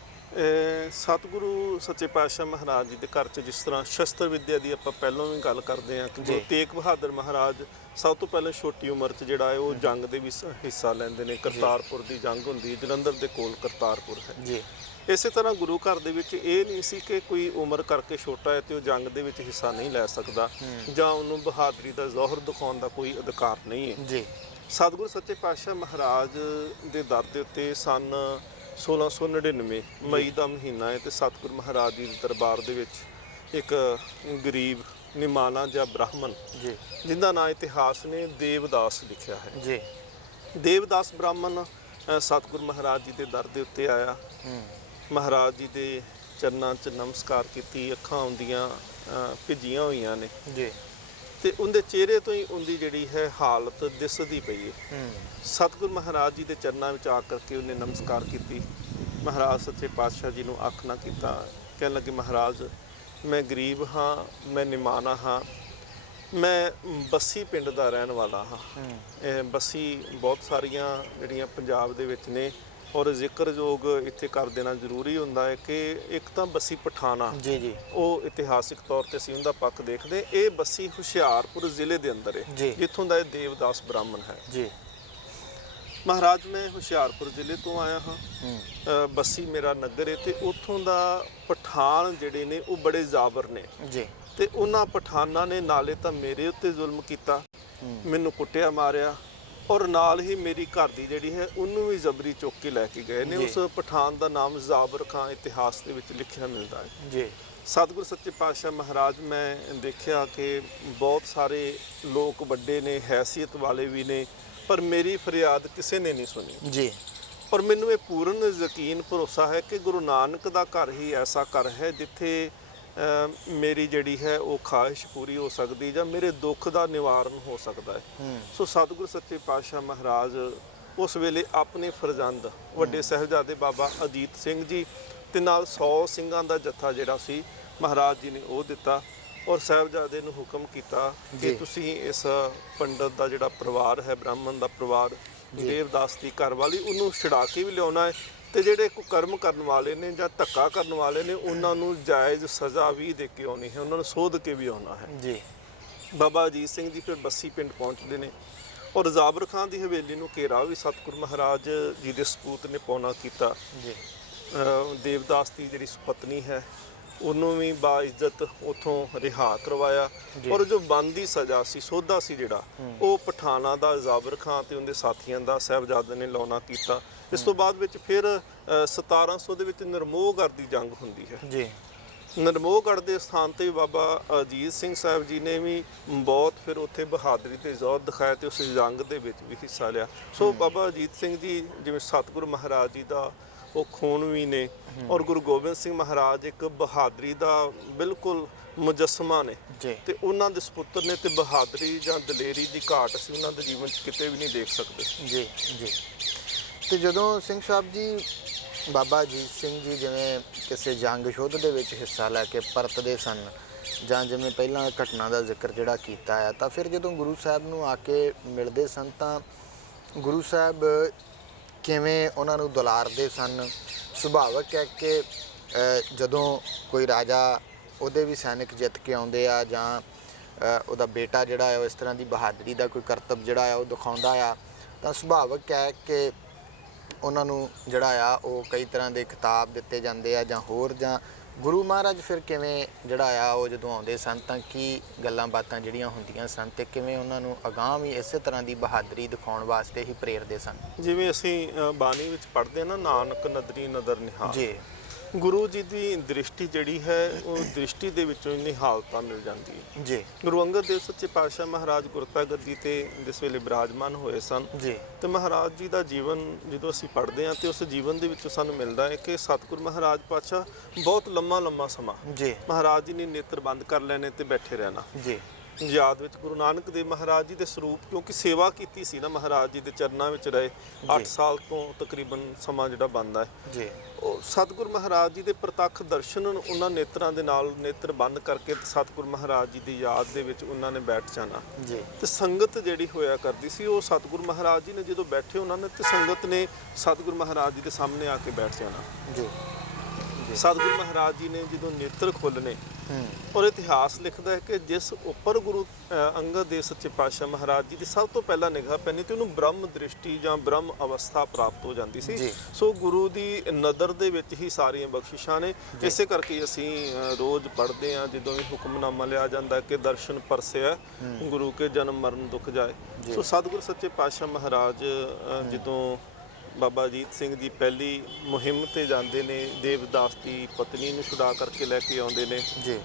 ਸਤਿਗੁਰੂ ਸੱਚੇ ਪਾਤਸ਼ਾਹ ਮਹਾਰਾਜ ਜੀ ਦੇ ਘਰ 'ਚ ਜਿਸ ਤਰ੍ਹਾਂ ਸ਼ਸਤਰ ਵਿਦਿਆ ਦੀ ਆਪਾਂ ਪਹਿਲਾਂ ਵੀ ਗੱਲ ਕਰਦੇ ਹਾਂ ਕਿ ਗੁਰੂ ਤੇਗ ਬਹਾਦਰ ਮਹਾਰਾਜ ਸਭ ਤੋਂ ਪਹਿਲਾਂ ਛੋਟੀ ਉਮਰ 'ਚ ਜਿਹੜਾ ਹੈ ਉਹ ਜੰਗ ਦੇ ਵੀ ਹਿੱਸਾ ਲੈਂਦੇ ਨੇ। ਕਰਤਾਰਪੁਰ ਦੀ ਜੰਗ ਹੁੰਦੀ ਹੈ, ਜਲੰਧਰ ਦੇ ਕੋਲ ਕਰਤਾਰਪੁਰ ਹੈ ਜੀ। ਇਸੇ ਤਰ੍ਹਾਂ ਗੁਰੂ ਘਰ ਦੇ ਵਿੱਚ ਇਹ ਨਹੀਂ ਸੀ ਕਿ ਕੋਈ ਉਮਰ ਕਰਕੇ ਛੋਟਾ ਹੈ ਤੇ ਉਹ ਜੰਗ ਦੇ ਵਿੱਚ ਹਿੱਸਾ ਨਹੀਂ ਲੈ ਸਕਦਾ ਜਾਂ ਉਹਨੂੰ ਬਹਾਦਰੀ ਦਾ ਜ਼ੋਹਰ ਦਿਖਾਉਣ ਦਾ ਕੋਈ ਅਧਿਕਾਰ ਨਹੀਂ ਹੈ ਜੀ। ਸਤਿਗੁਰੂ ਸੱਚੇ ਪਾਤਸ਼ਾਹ ਮਹਾਰਾਜ ਦੇ ਦਰ ਦੇ ਉੱਤੇ ਸਨ 1699 ਮਈ ਦਾ ਮਹੀਨਾ ਹੈ ਤੇ ਸਤਿਗੁਰੂ ਮਹਾਰਾਜ ਜੀ ਦੇ ਦਰਬਾਰ ਦੇ ਵਿੱਚ ਇੱਕ ਗਰੀਬ ਨਿਮਾਣਾ ਜਾਂ ਬ੍ਰਾਹਮਣ ਜੀ, ਜਿੰਦਾ ਨਾਂ ਇਤਿਹਾਸ ਨੇ ਦੇਵਦਾਸ ਲਿਖਿਆ ਹੈ ਜੀ। ਦੇਵਦਾਸ ਬ੍ਰਾਹਮਣ ਸਤਿਗੁਰੂ ਮਹਾਰਾਜ ਜੀ ਦੇ ਦਰ ਦੇ ਉੱਤੇ ਆਇਆ, ਮਹਾਰਾਜ ਜੀ ਦੇ ਚਰਨਾਂ 'ਚ ਨਮਸਕਾਰ ਕੀਤੀ, ਅੱਖਾਂ ਉਹਦੀਆਂ ਭਿੱਜੀਆਂ ਹੋਈਆਂ ਨੇ ਜੀ, ਤੇ ਉਹਦੇ ਚਿਹਰੇ ਤੋਂ ਹੀ ਉਹਦੀ ਜਿਹੜੀ ਹੈ ਹਾਲਤ ਦਿਸਦੀ ਪਈ ਹੈ। ਸਤਿਗੁਰੂ ਮਹਾਰਾਜ ਜੀ ਦੇ ਚਰਨਾਂ ਵਿੱਚ ਆ ਕਰਕੇ ਉਹਨੇ ਨਮਸਕਾਰ ਕੀਤੀ। ਮਹਾਰਾਜ ਸੱਚੇ ਪਾਤਸ਼ਾਹ ਜੀ ਨੂੰ ਅੱਖ ਨਾ ਕੀਤਾ, ਕਹਿਣ ਲੱਗੇ, ਮਹਾਰਾਜ ਮੈਂ ਗਰੀਬ ਹਾਂ, ਮੈਂ ਨਿਮਾਣਾ ਹਾਂ, ਮੈਂ ਬੱਸੀ ਪਿੰਡ ਦਾ ਰਹਿਣ ਵਾਲਾ ਹਾਂ। ਇਹ ਬੱਸੀ ਬਹੁਤ ਸਾਰੀਆਂ ਜਿਹੜੀਆਂ ਪੰਜਾਬ ਦੇ ਵਿੱਚ ਨੇ, ਔਰ ਜ਼ਿਕਰਯੋਗ ਇੱਥੇ ਕਰ ਦੇਣਾ ਜ਼ਰੂਰੀ ਹੁੰਦਾ ਹੈ ਕਿ ਇੱਕ ਤਾਂ ਬੱਸੀ ਪਠਾਣਾ ਜੀ ਜੀ, ਉਹ ਇਤਿਹਾਸਿਕ ਤੌਰ ਤੇ ਅਸੀਂ ਉਹਦਾ ਪੱਖ ਦੇਖਦੇ। ਇਹ ਬੱਸੀ ਹੁਸ਼ਿਆਰਪੁਰ ਜ਼ਿਲ੍ਹੇ ਦੇ ਅੰਦਰ ਹੈ ਜਿੱਥੋਂ ਦਾ ਇਹ ਦੇਵਦਾਸ ਬ੍ਰਾਹਮਣ ਹੈ ਜੀ। ਮਹਾਰਾਜ ਮੈਂ ਹੁਸ਼ਿਆਰਪੁਰ ਜ਼ਿਲ੍ਹੇ ਤੋਂ ਆਇਆ ਹਾਂ, ਬੱਸੀ ਮੇਰਾ ਨਗਰ ਹੈ ਤੇ ਉੱਥੋਂ ਦਾ ਪਠਾਨ ਜਿਹੜੇ ਨੇ ਉਹ ਬੜੇ ਜ਼ਾਬਰ ਨੇ ਜੀ, ਤੇ ਉਹਨਾਂ ਪਠਾਨਾਂ ਨੇ ਨਾਲੇ ਤਾਂ ਮੇਰੇ ਉੱਤੇ ਜ਼ੁਲਮ ਕੀਤਾ, ਮੈਨੂੰ ਕੁੱਟਿਆ ਮਾਰਿਆ, ਔਰ ਨਾਲ ਹੀ ਮੇਰੀ ਘਰ ਦੀ ਜਿਹੜੀ ਹੈ ਉਹਨੂੰ ਵੀ ਜ਼ਬਰੀ ਚੁੱਕ ਕੇ ਲੈ ਕੇ ਗਏ ਨੇ। ਉਸ ਪਠਾਨ ਦਾ ਨਾਮ ਜ਼ਾਬਰ ਖਾਂ ਇਤਿਹਾਸ ਦੇ ਵਿੱਚ ਲਿਖਿਆ ਮਿਲਦਾ ਹੈ ਜੀ। ਸਤਿਗੁਰੂ ਸੱਚੇ ਪਾਤਸ਼ਾਹ ਮਹਾਰਾਜ ਮੈਂ ਦੇਖਿਆ ਕਿ ਬਹੁਤ ਸਾਰੇ ਲੋਕ ਵੱਡੇ ਨੇ, ਹੈਸੀਅਤ ਵਾਲੇ ਵੀ ਨੇ, ਪਰ ਮੇਰੀ ਫਰਿਆਦ ਕਿਸੇ ਨੇ ਨਹੀਂ ਸੁਣੀ ਜੀ। ਔਰ ਮੈਨੂੰ ਇਹ ਪੂਰਨ ਯਕੀਨ ਭਰੋਸਾ ਹੈ ਕਿ ਗੁਰੂ ਨਾਨਕ ਦਾ ਘਰ ਹੀ ਐਸਾ ਘਰ ਹੈ ਜਿੱਥੇ ਮੇਰੀ ਜਿਹੜੀ ਹੈ ਉਹ ਖਾਹਿਸ਼ ਪੂਰੀ ਹੋ ਸਕਦੀ ਜਾਂ ਮੇਰੇ ਦੁੱਖ ਦਾ ਨਿਵਾਰਨ ਹੋ ਸਕਦਾ ਹੈ। ਸੋ ਸਤਿਗੁਰ ਸੱਚੇ ਪਾਤਸ਼ਾਹ ਮਹਾਰਾਜ ਉਸ ਵੇਲੇ ਆਪਣੇ ਫਰਜ਼ੰਦ ਵੱਡੇ ਸਾਹਿਬਜ਼ਾਦੇ ਬਾਬਾ ਅਜੀਤ ਸਿੰਘ ਜੀ ਤੇ ਨਾਲ 100 ਸਿੰਘਾਂ ਦਾ ਜੱਥਾ ਜਿਹੜਾ ਸੀ ਮਹਾਰਾਜ ਜੀ ਨੇ ਉਹ ਦਿੱਤਾ ਔਰ ਸਾਹਿਬਜ਼ਾਦੇ ਨੂੰ ਹੁਕਮ ਕੀਤਾ ਕਿ ਤੁਸੀਂ ਇਸ ਪੰਡਤ ਦਾ ਜਿਹੜਾ ਪਰਿਵਾਰ ਹੈ, ਬ੍ਰਾਹਮਣ ਦਾ ਪਰਿਵਾਰ, ਦੇਵਦਾਸ ਦੀ ਘਰਵਾਲੀ, ਉਹਨੂੰ ਛੁਡਾ ਕੇ ਵੀ ਲਿਆਉਣਾ ਹੈ ਤੇ ਜਿਹੜੇ ਕੁਕਰਮ ਕਰਨ ਵਾਲੇ ਨੇ ਜਾਂ ਧੱਕਾ ਕਰਨ ਵਾਲੇ ਨੇ ਉਹਨਾਂ ਨੂੰ ਜਾਇਜ਼ ਸਜ਼ਾ ਵੀ ਦੇ ਕੇ ਆਉਣੀ ਹੈ, ਉਹਨਾਂ ਨੂੰ ਸੋਧ ਕੇ ਵੀ ਆਉਣਾ ਹੈ ਜੀ। ਬਾਬਾ ਅਜੀਤ ਸਿੰਘ ਜੀ ਫਿਰ ਬੱਸੀ ਪਿੰਡ ਪਹੁੰਚਦੇ ਨੇ ਔਰ ਜ਼ਾਬਰ ਖਾਨ ਦੀ ਹਵੇਲੀ ਨੂੰ ਘੇਰਾ ਵੀ ਸਤਿਗੁਰ ਮਹਾਰਾਜ ਜੀ ਦੇ ਸਪੂਤ ਨੇ ਪਾਉਣਾ ਕੀਤਾ ਜੀ। ਦੇਵਦਾਸ ਦੀ ਜਿਹੜੀ ਪਤਨੀ ਹੈ ਉਹਨੂੰ ਵੀ ਬਾਇੱਜ਼ਤ ਉੱਥੋਂ ਰਿਹਾ ਕਰਵਾਇਆ ਔਰ ਜੋ ਬਣਦੀ ਸਜ਼ਾ ਸੀ, ਸੋਧਾ ਸੀ ਜਿਹੜਾ, ਉਹ ਪਠਾਨਾਂ ਦਾ ਜ਼ਾਬਰ ਖਾਨ ਤੇ ਉਹਦੇ ਸਾਥੀਆਂ ਦਾ ਸਾਹਿਬਜ਼ਾਦੇ ਨੇ ਲਾਉਣਾ ਕੀਤਾ। ਇਸ ਤੋਂ ਬਾਅਦ ਵਿੱਚ ਫਿਰ 1700 ਦੇ ਵਿੱਚ ਨਰਮੋਹਗੜ੍ਹ ਦੀ ਜੰਗ ਹੁੰਦੀ ਹੈ ਜੀ। ਨਰਮੋਹਗੜ੍ਹ ਦੇ ਸਥਾਨ ਤੇ ਬਾਬਾ ਅਜੀਤ ਸਿੰਘ ਸਾਹਿਬ ਜੀ ਨੇ ਵੀ ਬਹੁਤ ਫਿਰ ਉੱਥੇ ਬਹਾਦਰੀ ਤੇ ਜ਼ੋਰ ਦਿਖਾਇਆ ਤੇ ਉਸ ਜੰਗ ਦੇ ਵਿੱਚ ਵੀ ਹਿੱਸਾ ਲਿਆ। ਸੋ ਬਾਬਾ ਅਜੀਤ ਸਿੰਘ ਜੀ ਜਿਵੇਂ ਸਤਿਗੁਰੂ ਮਹਾਰਾਜ ਜੀ ਦਾ ਉਹ ਖੂਨ ਵੀ ਨੇ ਔਰ ਗੁਰੂ ਗੋਬਿੰਦ ਸਿੰਘ ਮਹਾਰਾਜ ਇੱਕ ਬਹਾਦਰੀ ਦਾ ਬਿਲਕੁਲ ਮੁਜੱਸਮਾ ਨੇ ਤੇ ਉਹਨਾਂ ਦੇ ਸਪੁੱਤਰ ਨੇ ਤੇ ਬਹਾਦਰੀ ਜਾਂ ਦਲੇਰੀ ਦੀ ਘਾਟ ਅਸੀਂ ਉਹਨਾਂ ਦੇ ਜੀਵਨ 'ਚ ਕਿਤੇ ਵੀ ਨਹੀਂ ਦੇਖ ਸਕਦੇ ਜੀ ਜੀ। ਤੇ ਜਦੋਂ ਸਿੰਘ ਸਾਹਿਬ ਜੀ ਬਾਬਾ ਅਜੀਤ ਸਿੰਘ ਜੀ ਜਿਵੇਂ ਕਿਸੇ ਜੰਗ ਯੁੱਧ ਦੇ ਵਿੱਚ ਹਿੱਸਾ ਲੈ ਕੇ ਪਰਤਦੇ ਸਨ ਜਾਂ ਜਿਵੇਂ ਪਹਿਲਾਂ ਘਟਨਾ ਦਾ ਜ਼ਿਕਰ ਜਿਹੜਾ ਕੀਤਾ ਹੈ, ਤਾਂ ਫਿਰ ਜਦੋਂ ਗੁਰੂ ਸਾਹਿਬ ਨੂੰ ਆ ਕੇ ਮਿਲਦੇ ਸਨ ਤਾਂ ਗੁਰੂ ਸਾਹਿਬ ਕਿਵੇਂ ਉਹਨਾਂ ਨੂੰ ਦੁਲਾਰਦੇ ਸਨ? ਸੁਭਾਵਿਕ ਹੈ ਕਿ ਜਦੋਂ ਕੋਈ ਰਾਜਾ ਉਹਦੇ ਵੀ ਸੈਨਿਕ ਜਿੱਤ ਕੇ ਆਉਂਦੇ ਆ ਜਾਂ ਉਹਦਾ ਬੇਟਾ ਜਿਹੜਾ ਹੈ ਉਹ ਇਸ ਤਰ੍ਹਾਂ ਦੀ ਬਹਾਦਰੀ ਦਾ ਕੋਈ ਕਰਤੱਵ ਜਿਹੜਾ ਆ ਉਹ ਦਿਖਾਉਂਦਾ ਆ ਤਾਂ ਸੁਭਾਵਿਕ ਹੈ ਕਿ ਉਹਨਾਂ ਨੂੰ ਜਿਹੜਾ ਆ ਉਹ ਕਈ ਤਰ੍ਹਾਂ ਦੇ ਖਿਤਾਬ ਦਿੱਤੇ ਜਾਂਦੇ ਆ ਜਾਂ ਹੋਰ। ਜਾਂ ਗੁਰੂ ਮਹਾਰਾਜ ਫਿਰ ਕਿਵੇਂ ਜਿਹੜਾ ਆ ਉਹ ਜਦੋਂ ਆਉਂਦੇ ਸਨ ਤਾਂ ਕੀ ਗੱਲਾਂ ਬਾਤਾਂ ਜਿਹੜੀਆਂ ਹੁੰਦੀਆਂ ਸਨ ਤੇ ਕਿਵੇਂ ਉਹਨਾਂ ਨੂੰ ਅਗਾਂਹ ਵੀ ਇਸੇ ਤਰ੍ਹਾਂ ਦੀ ਬਹਾਦਰੀ ਦਿਖਾਉਣ ਵਾਸਤੇ ਹੀ ਪ੍ਰੇਰਦੇ ਸਨ? ਜਿਵੇਂ ਅਸੀਂ ਬਾਣੀ ਵਿੱਚ ਪੜ੍ਹਦੇ ਨਾ, ਨਾਨਕ ਨਦਰੀ ਨਦਰ ਨਿਹਾਲ ਜੀ, ਗੁਰੂ ਜੀ ਦੀ ਦ੍ਰਿਸ਼ਟੀ ਜਿਹੜੀ ਹੈ ਉਹ ਦ੍ਰਿਸ਼ਟੀ ਦੇ ਵਿੱਚੋਂ ਇੰਨੀ ਹਾਲਤਾਂ ਮਿਲ ਜਾਂਦੀ ਹੈ ਜੀ। ਗੁਰੂ ਅੰਗਦ ਦੇਵ ਸੱਚੇ ਪਾਤਸ਼ਾਹ ਮਹਾਰਾਜ ਗੁਰਤਾ ਗੱਦੀ ਤੇ ਜਿਸ ਵੇਲੇ ਬਿਰਾਜਮਾਨ ਹੋਏ ਸਨ ਜੀ ਤੇ ਮਹਾਰਾਜ ਜੀ ਦਾ ਜੀਵਨ ਜਦੋਂ ਅਸੀਂ ਪੜ੍ਹਦੇ ਹਾਂ ਤੇ ਉਸ ਜੀਵਨ ਦੇ ਵਿੱਚੋਂ ਸਾਨੂੰ ਮਿਲਦਾ ਹੈ ਕਿ ਸਤਿਗੁਰ ਮਹਾਰਾਜ ਪਾਤਸ਼ਾਹ ਬਹੁਤ ਲੰਮਾ ਸਮਾਂ ਜੀ ਮਹਾਰਾਜ ਜੀ ਨੇ ਨੇਤਰ ਬੰਦ ਕਰ ਲੈਣੇ ਤੇ ਬੈਠੇ ਰਹਿਣਾ ਜੀ। ਯਾਦ ਵਿੱਚ ਗੁਰੂ ਨਾਨਕ ਦੇਵ ਮਹਾਰਾਜ ਜੀ ਦੇ ਸਰੂਪ, ਕਿਉਂਕਿ ਸੇਵਾ ਕੀਤੀ ਸੀ ਨਾ, ਮਹਾਰਾਜ ਜੀ ਦੇ ਚਰਨਾਂ ਵਿੱਚ ਰਹੇ 8 ਸਾਲ ਤੋਂ ਤਕਰੀਬਨ ਸਮਾਂ ਜਿਹੜਾ ਬਣਦਾ ਹੈ ਜੀ। ਉਹ ਸਤਿਗੁਰ ਮਹਾਰਾਜ ਜੀ ਦੇ ਪ੍ਰਤੱਖ ਦਰਸ਼ਨ ਉਹਨਾਂ ਨੇਤਰਾਂ ਦੇ ਨਾਲ ਨੇਤਰ ਬੰਦ ਕਰਕੇ ਸਤਿਗੁਰ ਮਹਾਰਾਜ ਜੀ ਦੀ ਯਾਦ ਦੇ ਵਿੱਚ ਉਹਨਾਂ ਨੇ ਬੈਠ ਜਾਣਾ ਜੀ। ਤੇ ਸੰਗਤ ਜਿਹੜੀ ਹੋਇਆ ਕਰਦੀ ਸੀ ਉਹ ਸਤਿਗੁਰ ਮਹਾਰਾਜ ਜੀ ਨੇ ਜਦੋਂ ਬੈਠੇ ਉਹਨਾਂ ਨੇ ਤੇ ਸੰਗਤ ਨੇ ਸਤਿਗੁਰ ਮਹਾਰਾਜ ਜੀ ਦੇ ਸਾਹਮਣੇ ਆ ਕੇ ਬੈਠ ਜਾਣਾ ਜੀ। ਸਤਿਗੁਰੂ ਮਹਾਰਾਜ ਜੀ ਨੇ ਜਦੋਂ ਨੇਤਰ ਖੋਲ੍ਹਣੇ ਔਰ ਇਤਿਹਾਸ ਲਿਖਦਾ ਹੈ ਕਿ ਜਿਸ ਉੱਪਰ ਗੁਰੂ ਅੰਗਦ ਦੇਵ ਸੱਚੇ ਪਾਤਸ਼ਾਹ ਮਹਾਰਾਜ ਜੀ ਦੀ ਸਭ ਤੋਂ ਪਹਿਲਾਂ ਨਿਗਾਹ ਪੈਣੀ ਤੇ ਉਹਨੂੰ ਬ੍ਰਹਮ ਦ੍ਰਿਸ਼ਟੀ ਜਾਂ ਬ੍ਰਹਮ ਅਵਸਥਾ ਪ੍ਰਾਪਤ ਹੋ ਜਾਂਦੀ ਸੀ। ਸੋ ਗੁਰੂ ਦੀ ਨਜ਼ਰ ਦੇ ਵਿੱਚ ਹੀ ਸਾਰੀਆਂ ਬਖਸ਼ਿਸ਼ਾਂ ਨੇ। ਇਸੇ ਕਰਕੇ ਅਸੀਂ ਰੋਜ਼ ਪੜ੍ਹਦੇ ਹਾਂ ਜਦੋਂ ਵੀ ਹੁਕਮਨਾਮਾ ਲਿਆ ਜਾਂਦਾ ਕਿ ਦਰਸ਼ਨ ਪਰਸਿਆ ਗੁਰੂ ਕੇ ਜਨਮ ਮਰਨ ਦੁੱਖ ਜਾਏ। ਸੋ ਸਤਿਗੁਰੂ ਸੱਚੇ ਪਾਤਸ਼ਾਹ ਮਹਾਰਾਜ ਜਦੋਂ ਬਾਬਾ ਅਜੀਤ ਸਿੰਘ ਜੀ ਪਹਿਲੀ ਮੁਹਿੰਮ ਤੇ ਜਾਂਦੇ ਨੇ, ਦੇਵਦਾਸ ਦੀ ਪਤਨੀ ਨੂੰ ਛੁਡਾ ਕਰਕੇ ਲੈ ਕੇ ਆਉਂਦੇ ਨੇ ਜੀ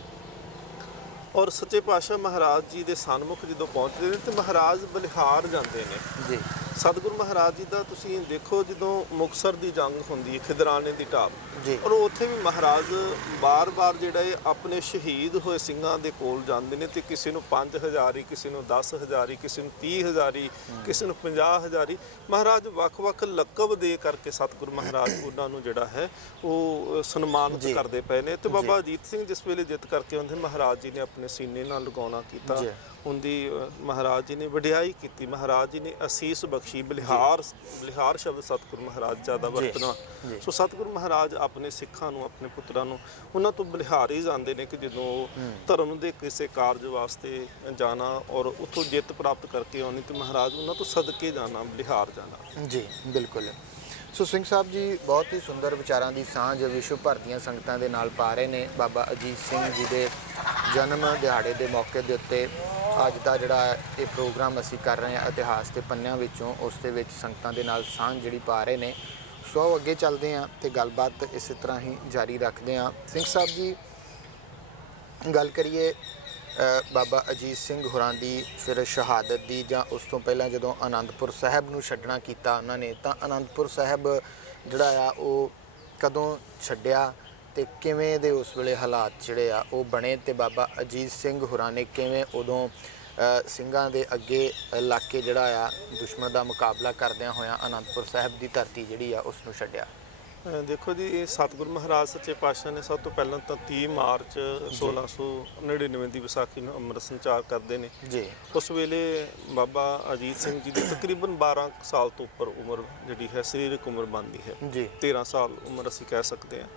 ਔਰ ਸੱਚੇ ਪਾਤਸ਼ਾਹ ਮਹਾਰਾਜ ਜੀ ਦੇ ਸਨਮੁਖ ਜਦੋਂ ਪਹੁੰਚਦੇ ਨੇ ਤੇ ਮਹਾਰਾਜ ਬਲਿਹਾਰ ਜਾਂਦੇ ਨੇ ਜੀ। ਸਤਿਗੁਰੂ ਮਹਾਰਾਜ ਜੀ ਦਾ ਤੁਸੀਂ ਦੇਖੋ ਜਦੋਂ ਮੁਕਤਸਰ ਦੀ ਜੰਗ ਹੁੰਦੀ ਹੈ, ਖਿਦਰਾਣੇ ਦੀ ਢਾਬ ਜੀ, ਔਰ ਉੱਥੇ ਵੀ ਮਹਾਰਾਜ ਬਾਰ-ਬਾਰ ਜਿਹੜਾ ਇਹ ਆਪਣੇ ਸ਼ਹੀਦ ਹੋਏ ਸਿੰਘਾਂ ਦੇ ਕੋਲ ਜਾਂਦੇ ਨੇ ਤੇ ਕਿਸੇ ਨੂੰ 5000 ਕਿਸੇ ਨੂੰ 10000 ਕਿਸੇ ਨੂੰ 30000 ਕਿਸੇ ਨੂੰ 50000 ਮਹਾਰਾਜ ਵੱਖ-ਵੱਖ ਲਕਬ ਦੇ ਕਰਕੇ ਸਤਿਗੁਰੂ ਮਹਾਰਾਜ ਉਹਨਾਂ ਨੂੰ ਜਿਹੜਾ ਹੈ ਉਹ ਸਨਮਾਨਿਤ ਕਰਦੇ ਪਏ ਨੇ। ਤੇ ਬਾਬਾ ਅਜੀਤ ਸਿੰਘ ਜਿਸ ਵੇਲੇ ਜਿੱਤ ਕਰਕੇ ਆਉਂਦੇ ਮਹਾਰਾਜ ਜੀ ਨੇ ਆਪਣੇ ਸੀਨੇ ਨਾਲ ਲਗਾਉਣਾ ਕੀਤਾ, ਉਹਦੀ ਮਹਾਰਾਜ ਜੀ ਨੇ ਵਡਿਆਈ ਕੀਤੀ, ਮਹਾਰਾਜ ਜੀ ਨੇ ਅਸੀਸ ਬਖਸ਼ੀ। ਬਲਿਹਾਰ ਸ਼ਬਦ ਸਤਿਗੁਰੂ ਮਹਾਰਾਜ ਜ਼ਿਆਦਾ ਵਰਤਣਾ। ਸੋ ਸਤਿਗੁਰੂ ਮਹਾਰਾਜ ਆਪਣੇ ਸਿੱਖਾਂ ਨੂੰ, ਆਪਣੇ ਪੁੱਤਰਾਂ ਨੂੰ ਉਹਨਾਂ ਤੋਂ ਬਲਿਹਾਰ ਹੀ ਜਾਂਦੇ ਨੇ ਕਿ ਜਦੋਂ ਧਰਮ ਦੇ ਕਿਸੇ ਕਾਰਜ ਵਾਸਤੇ ਜਾਣਾ ਔਰ ਉੱਥੋਂ ਜਿੱਤ ਪ੍ਰਾਪਤ ਕਰਕੇ ਆਉਣੀ ਤੇ ਮਹਾਰਾਜ ਉਹਨਾਂ ਤੋਂ ਸਦਕੇ ਜਾਣਾ, ਬਲਿਹਾਰ ਜਾਣਾ ਜੀ। ਬਿਲਕੁਲ। ਸੋ ਸਿੰਘ ਸਾਹਿਬ ਜੀ ਬਹੁਤ ਹੀ ਸੁੰਦਰ ਵਿਚਾਰਾਂ ਦੀ ਸਾਂਝ ਵਿਸ਼ਵ ਭਰ ਦੀਆਂ ਸੰਗਤਾਂ ਦੇ ਨਾਲ ਪਾ ਰਹੇ ਨੇ। ਬਾਬਾ ਅਜੀਤ ਸਿੰਘ ਜੀ ਦੇ ਜਨਮ ਦਿਹਾੜੇ ਦੇ ਮੌਕੇ ਦੇ ਉੱਤੇ ਅੱਜ ਦਾ ਜਿਹੜਾ ਇਹ ਪ੍ਰੋਗਰਾਮ ਅਸੀਂ ਕਰ ਰਹੇ ਹਾਂ ਇਤਿਹਾਸ ਦੇ ਪੰਨਿਆਂ ਵਿੱਚੋਂ, ਉਸ ਦੇ ਵਿੱਚ ਸੰਗਤਾਂ ਦੇ ਨਾਲ ਸਾਂਝ ਜਿਹੜੀ ਪਾ ਰਹੇ ਨੇ। ਸੋ ਅੱਗੇ ਚੱਲਦੇ ਹਾਂ ਤੇ ਗੱਲਬਾਤ ਇਸੇ ਤਰ੍ਹਾਂ ਹੀ ਜਾਰੀ ਰੱਖਦੇ ਹਾਂ। ਸਿੰਘ ਸਾਹਿਬ ਜੀ ਗੱਲ ਕਰੀਏ ਬਾਬਾ ਅਜੀਤ ਸਿੰਘ ਹੋਰਾਂ ਦੀ ਫਿਰ ਸ਼ਹਾਦਤ ਦੀ ਜਾਂ ਉਸ ਤੋਂ ਪਹਿਲਾਂ ਜਦੋਂ ਆਨੰਦਪੁਰ ਸਾਹਿਬ ਨੂੰ ਛੱਡਣਾ ਕੀਤਾ ਉਹਨਾਂ ਨੇ, ਤਾਂ ਆਨੰਦਪੁਰ ਸਾਹਿਬ ਜਿਹੜਾ ਆ ਉਹ ਕਦੋਂ ਛੱਡਿਆ ਤੇ ਕਿਵੇਂ ਦੇ ਉਸ ਵੇਲੇ ਹਾਲਾਤ ਜਿਹੜੇ ਆ ਉਹ ਬਣੇ, ਤੇ ਬਾਬਾ ਅਜੀਤ ਸਿੰਘ ਹੋਰਾਂ ਨੇ ਕਿਵੇਂ ਉਦੋਂ ਸਿੰਘਾਂ ਦੇ ਅੱਗੇ ਲੱਗ ਕੇ ਜਿਹੜਾ ਆ ਦੁਸ਼ਮਣ ਦਾ ਮੁਕਾਬਲਾ ਕਰਦਿਆਂ ਹੋਇਆਂ ਆਨੰਦਪੁਰ ਸਾਹਿਬ ਦੀ ਧਰਤੀ ਜਿਹੜੀ ਆ ਉਸ ਨੂੰ ਛੱਡਿਆ। ਦੇਖੋ ਜੀ, ਇਹ ਸਤਿਗੁਰੂ ਮਹਾਰਾਜ ਸੱਚੇ ਪਾਤਸ਼ਾਹ ਨੇ ਸਭ ਤੋਂ ਪਹਿਲਾਂ ਤਾਂ 30 ਮਾਰਚ 1699 ਦੀ ਵਿਸਾਖੀ ਨੂੰ ਅੰਮ੍ਰਿਤ ਸੰਚਾਰ ਕਰਦੇ ਨੇ ਜੀ। ਉਸ ਵੇਲੇ ਬਾਬਾ ਅਜੀਤ ਸਿੰਘ ਜੀ ਦੀ ਤਕਰੀਬਨ 12 ਸਾਲ ਤੋਂ ਉੱਪਰ ਉਮਰ ਜਿਹੜੀ ਹੈ, ਸਰੀਰਕ ਉਮਰ ਬਣਦੀ ਹੈ ਜੀ। 13 ਸਾਲ ਉਮਰ ਅਸੀਂ ਕਹਿ ਸਕਦੇ ਹਾਂ।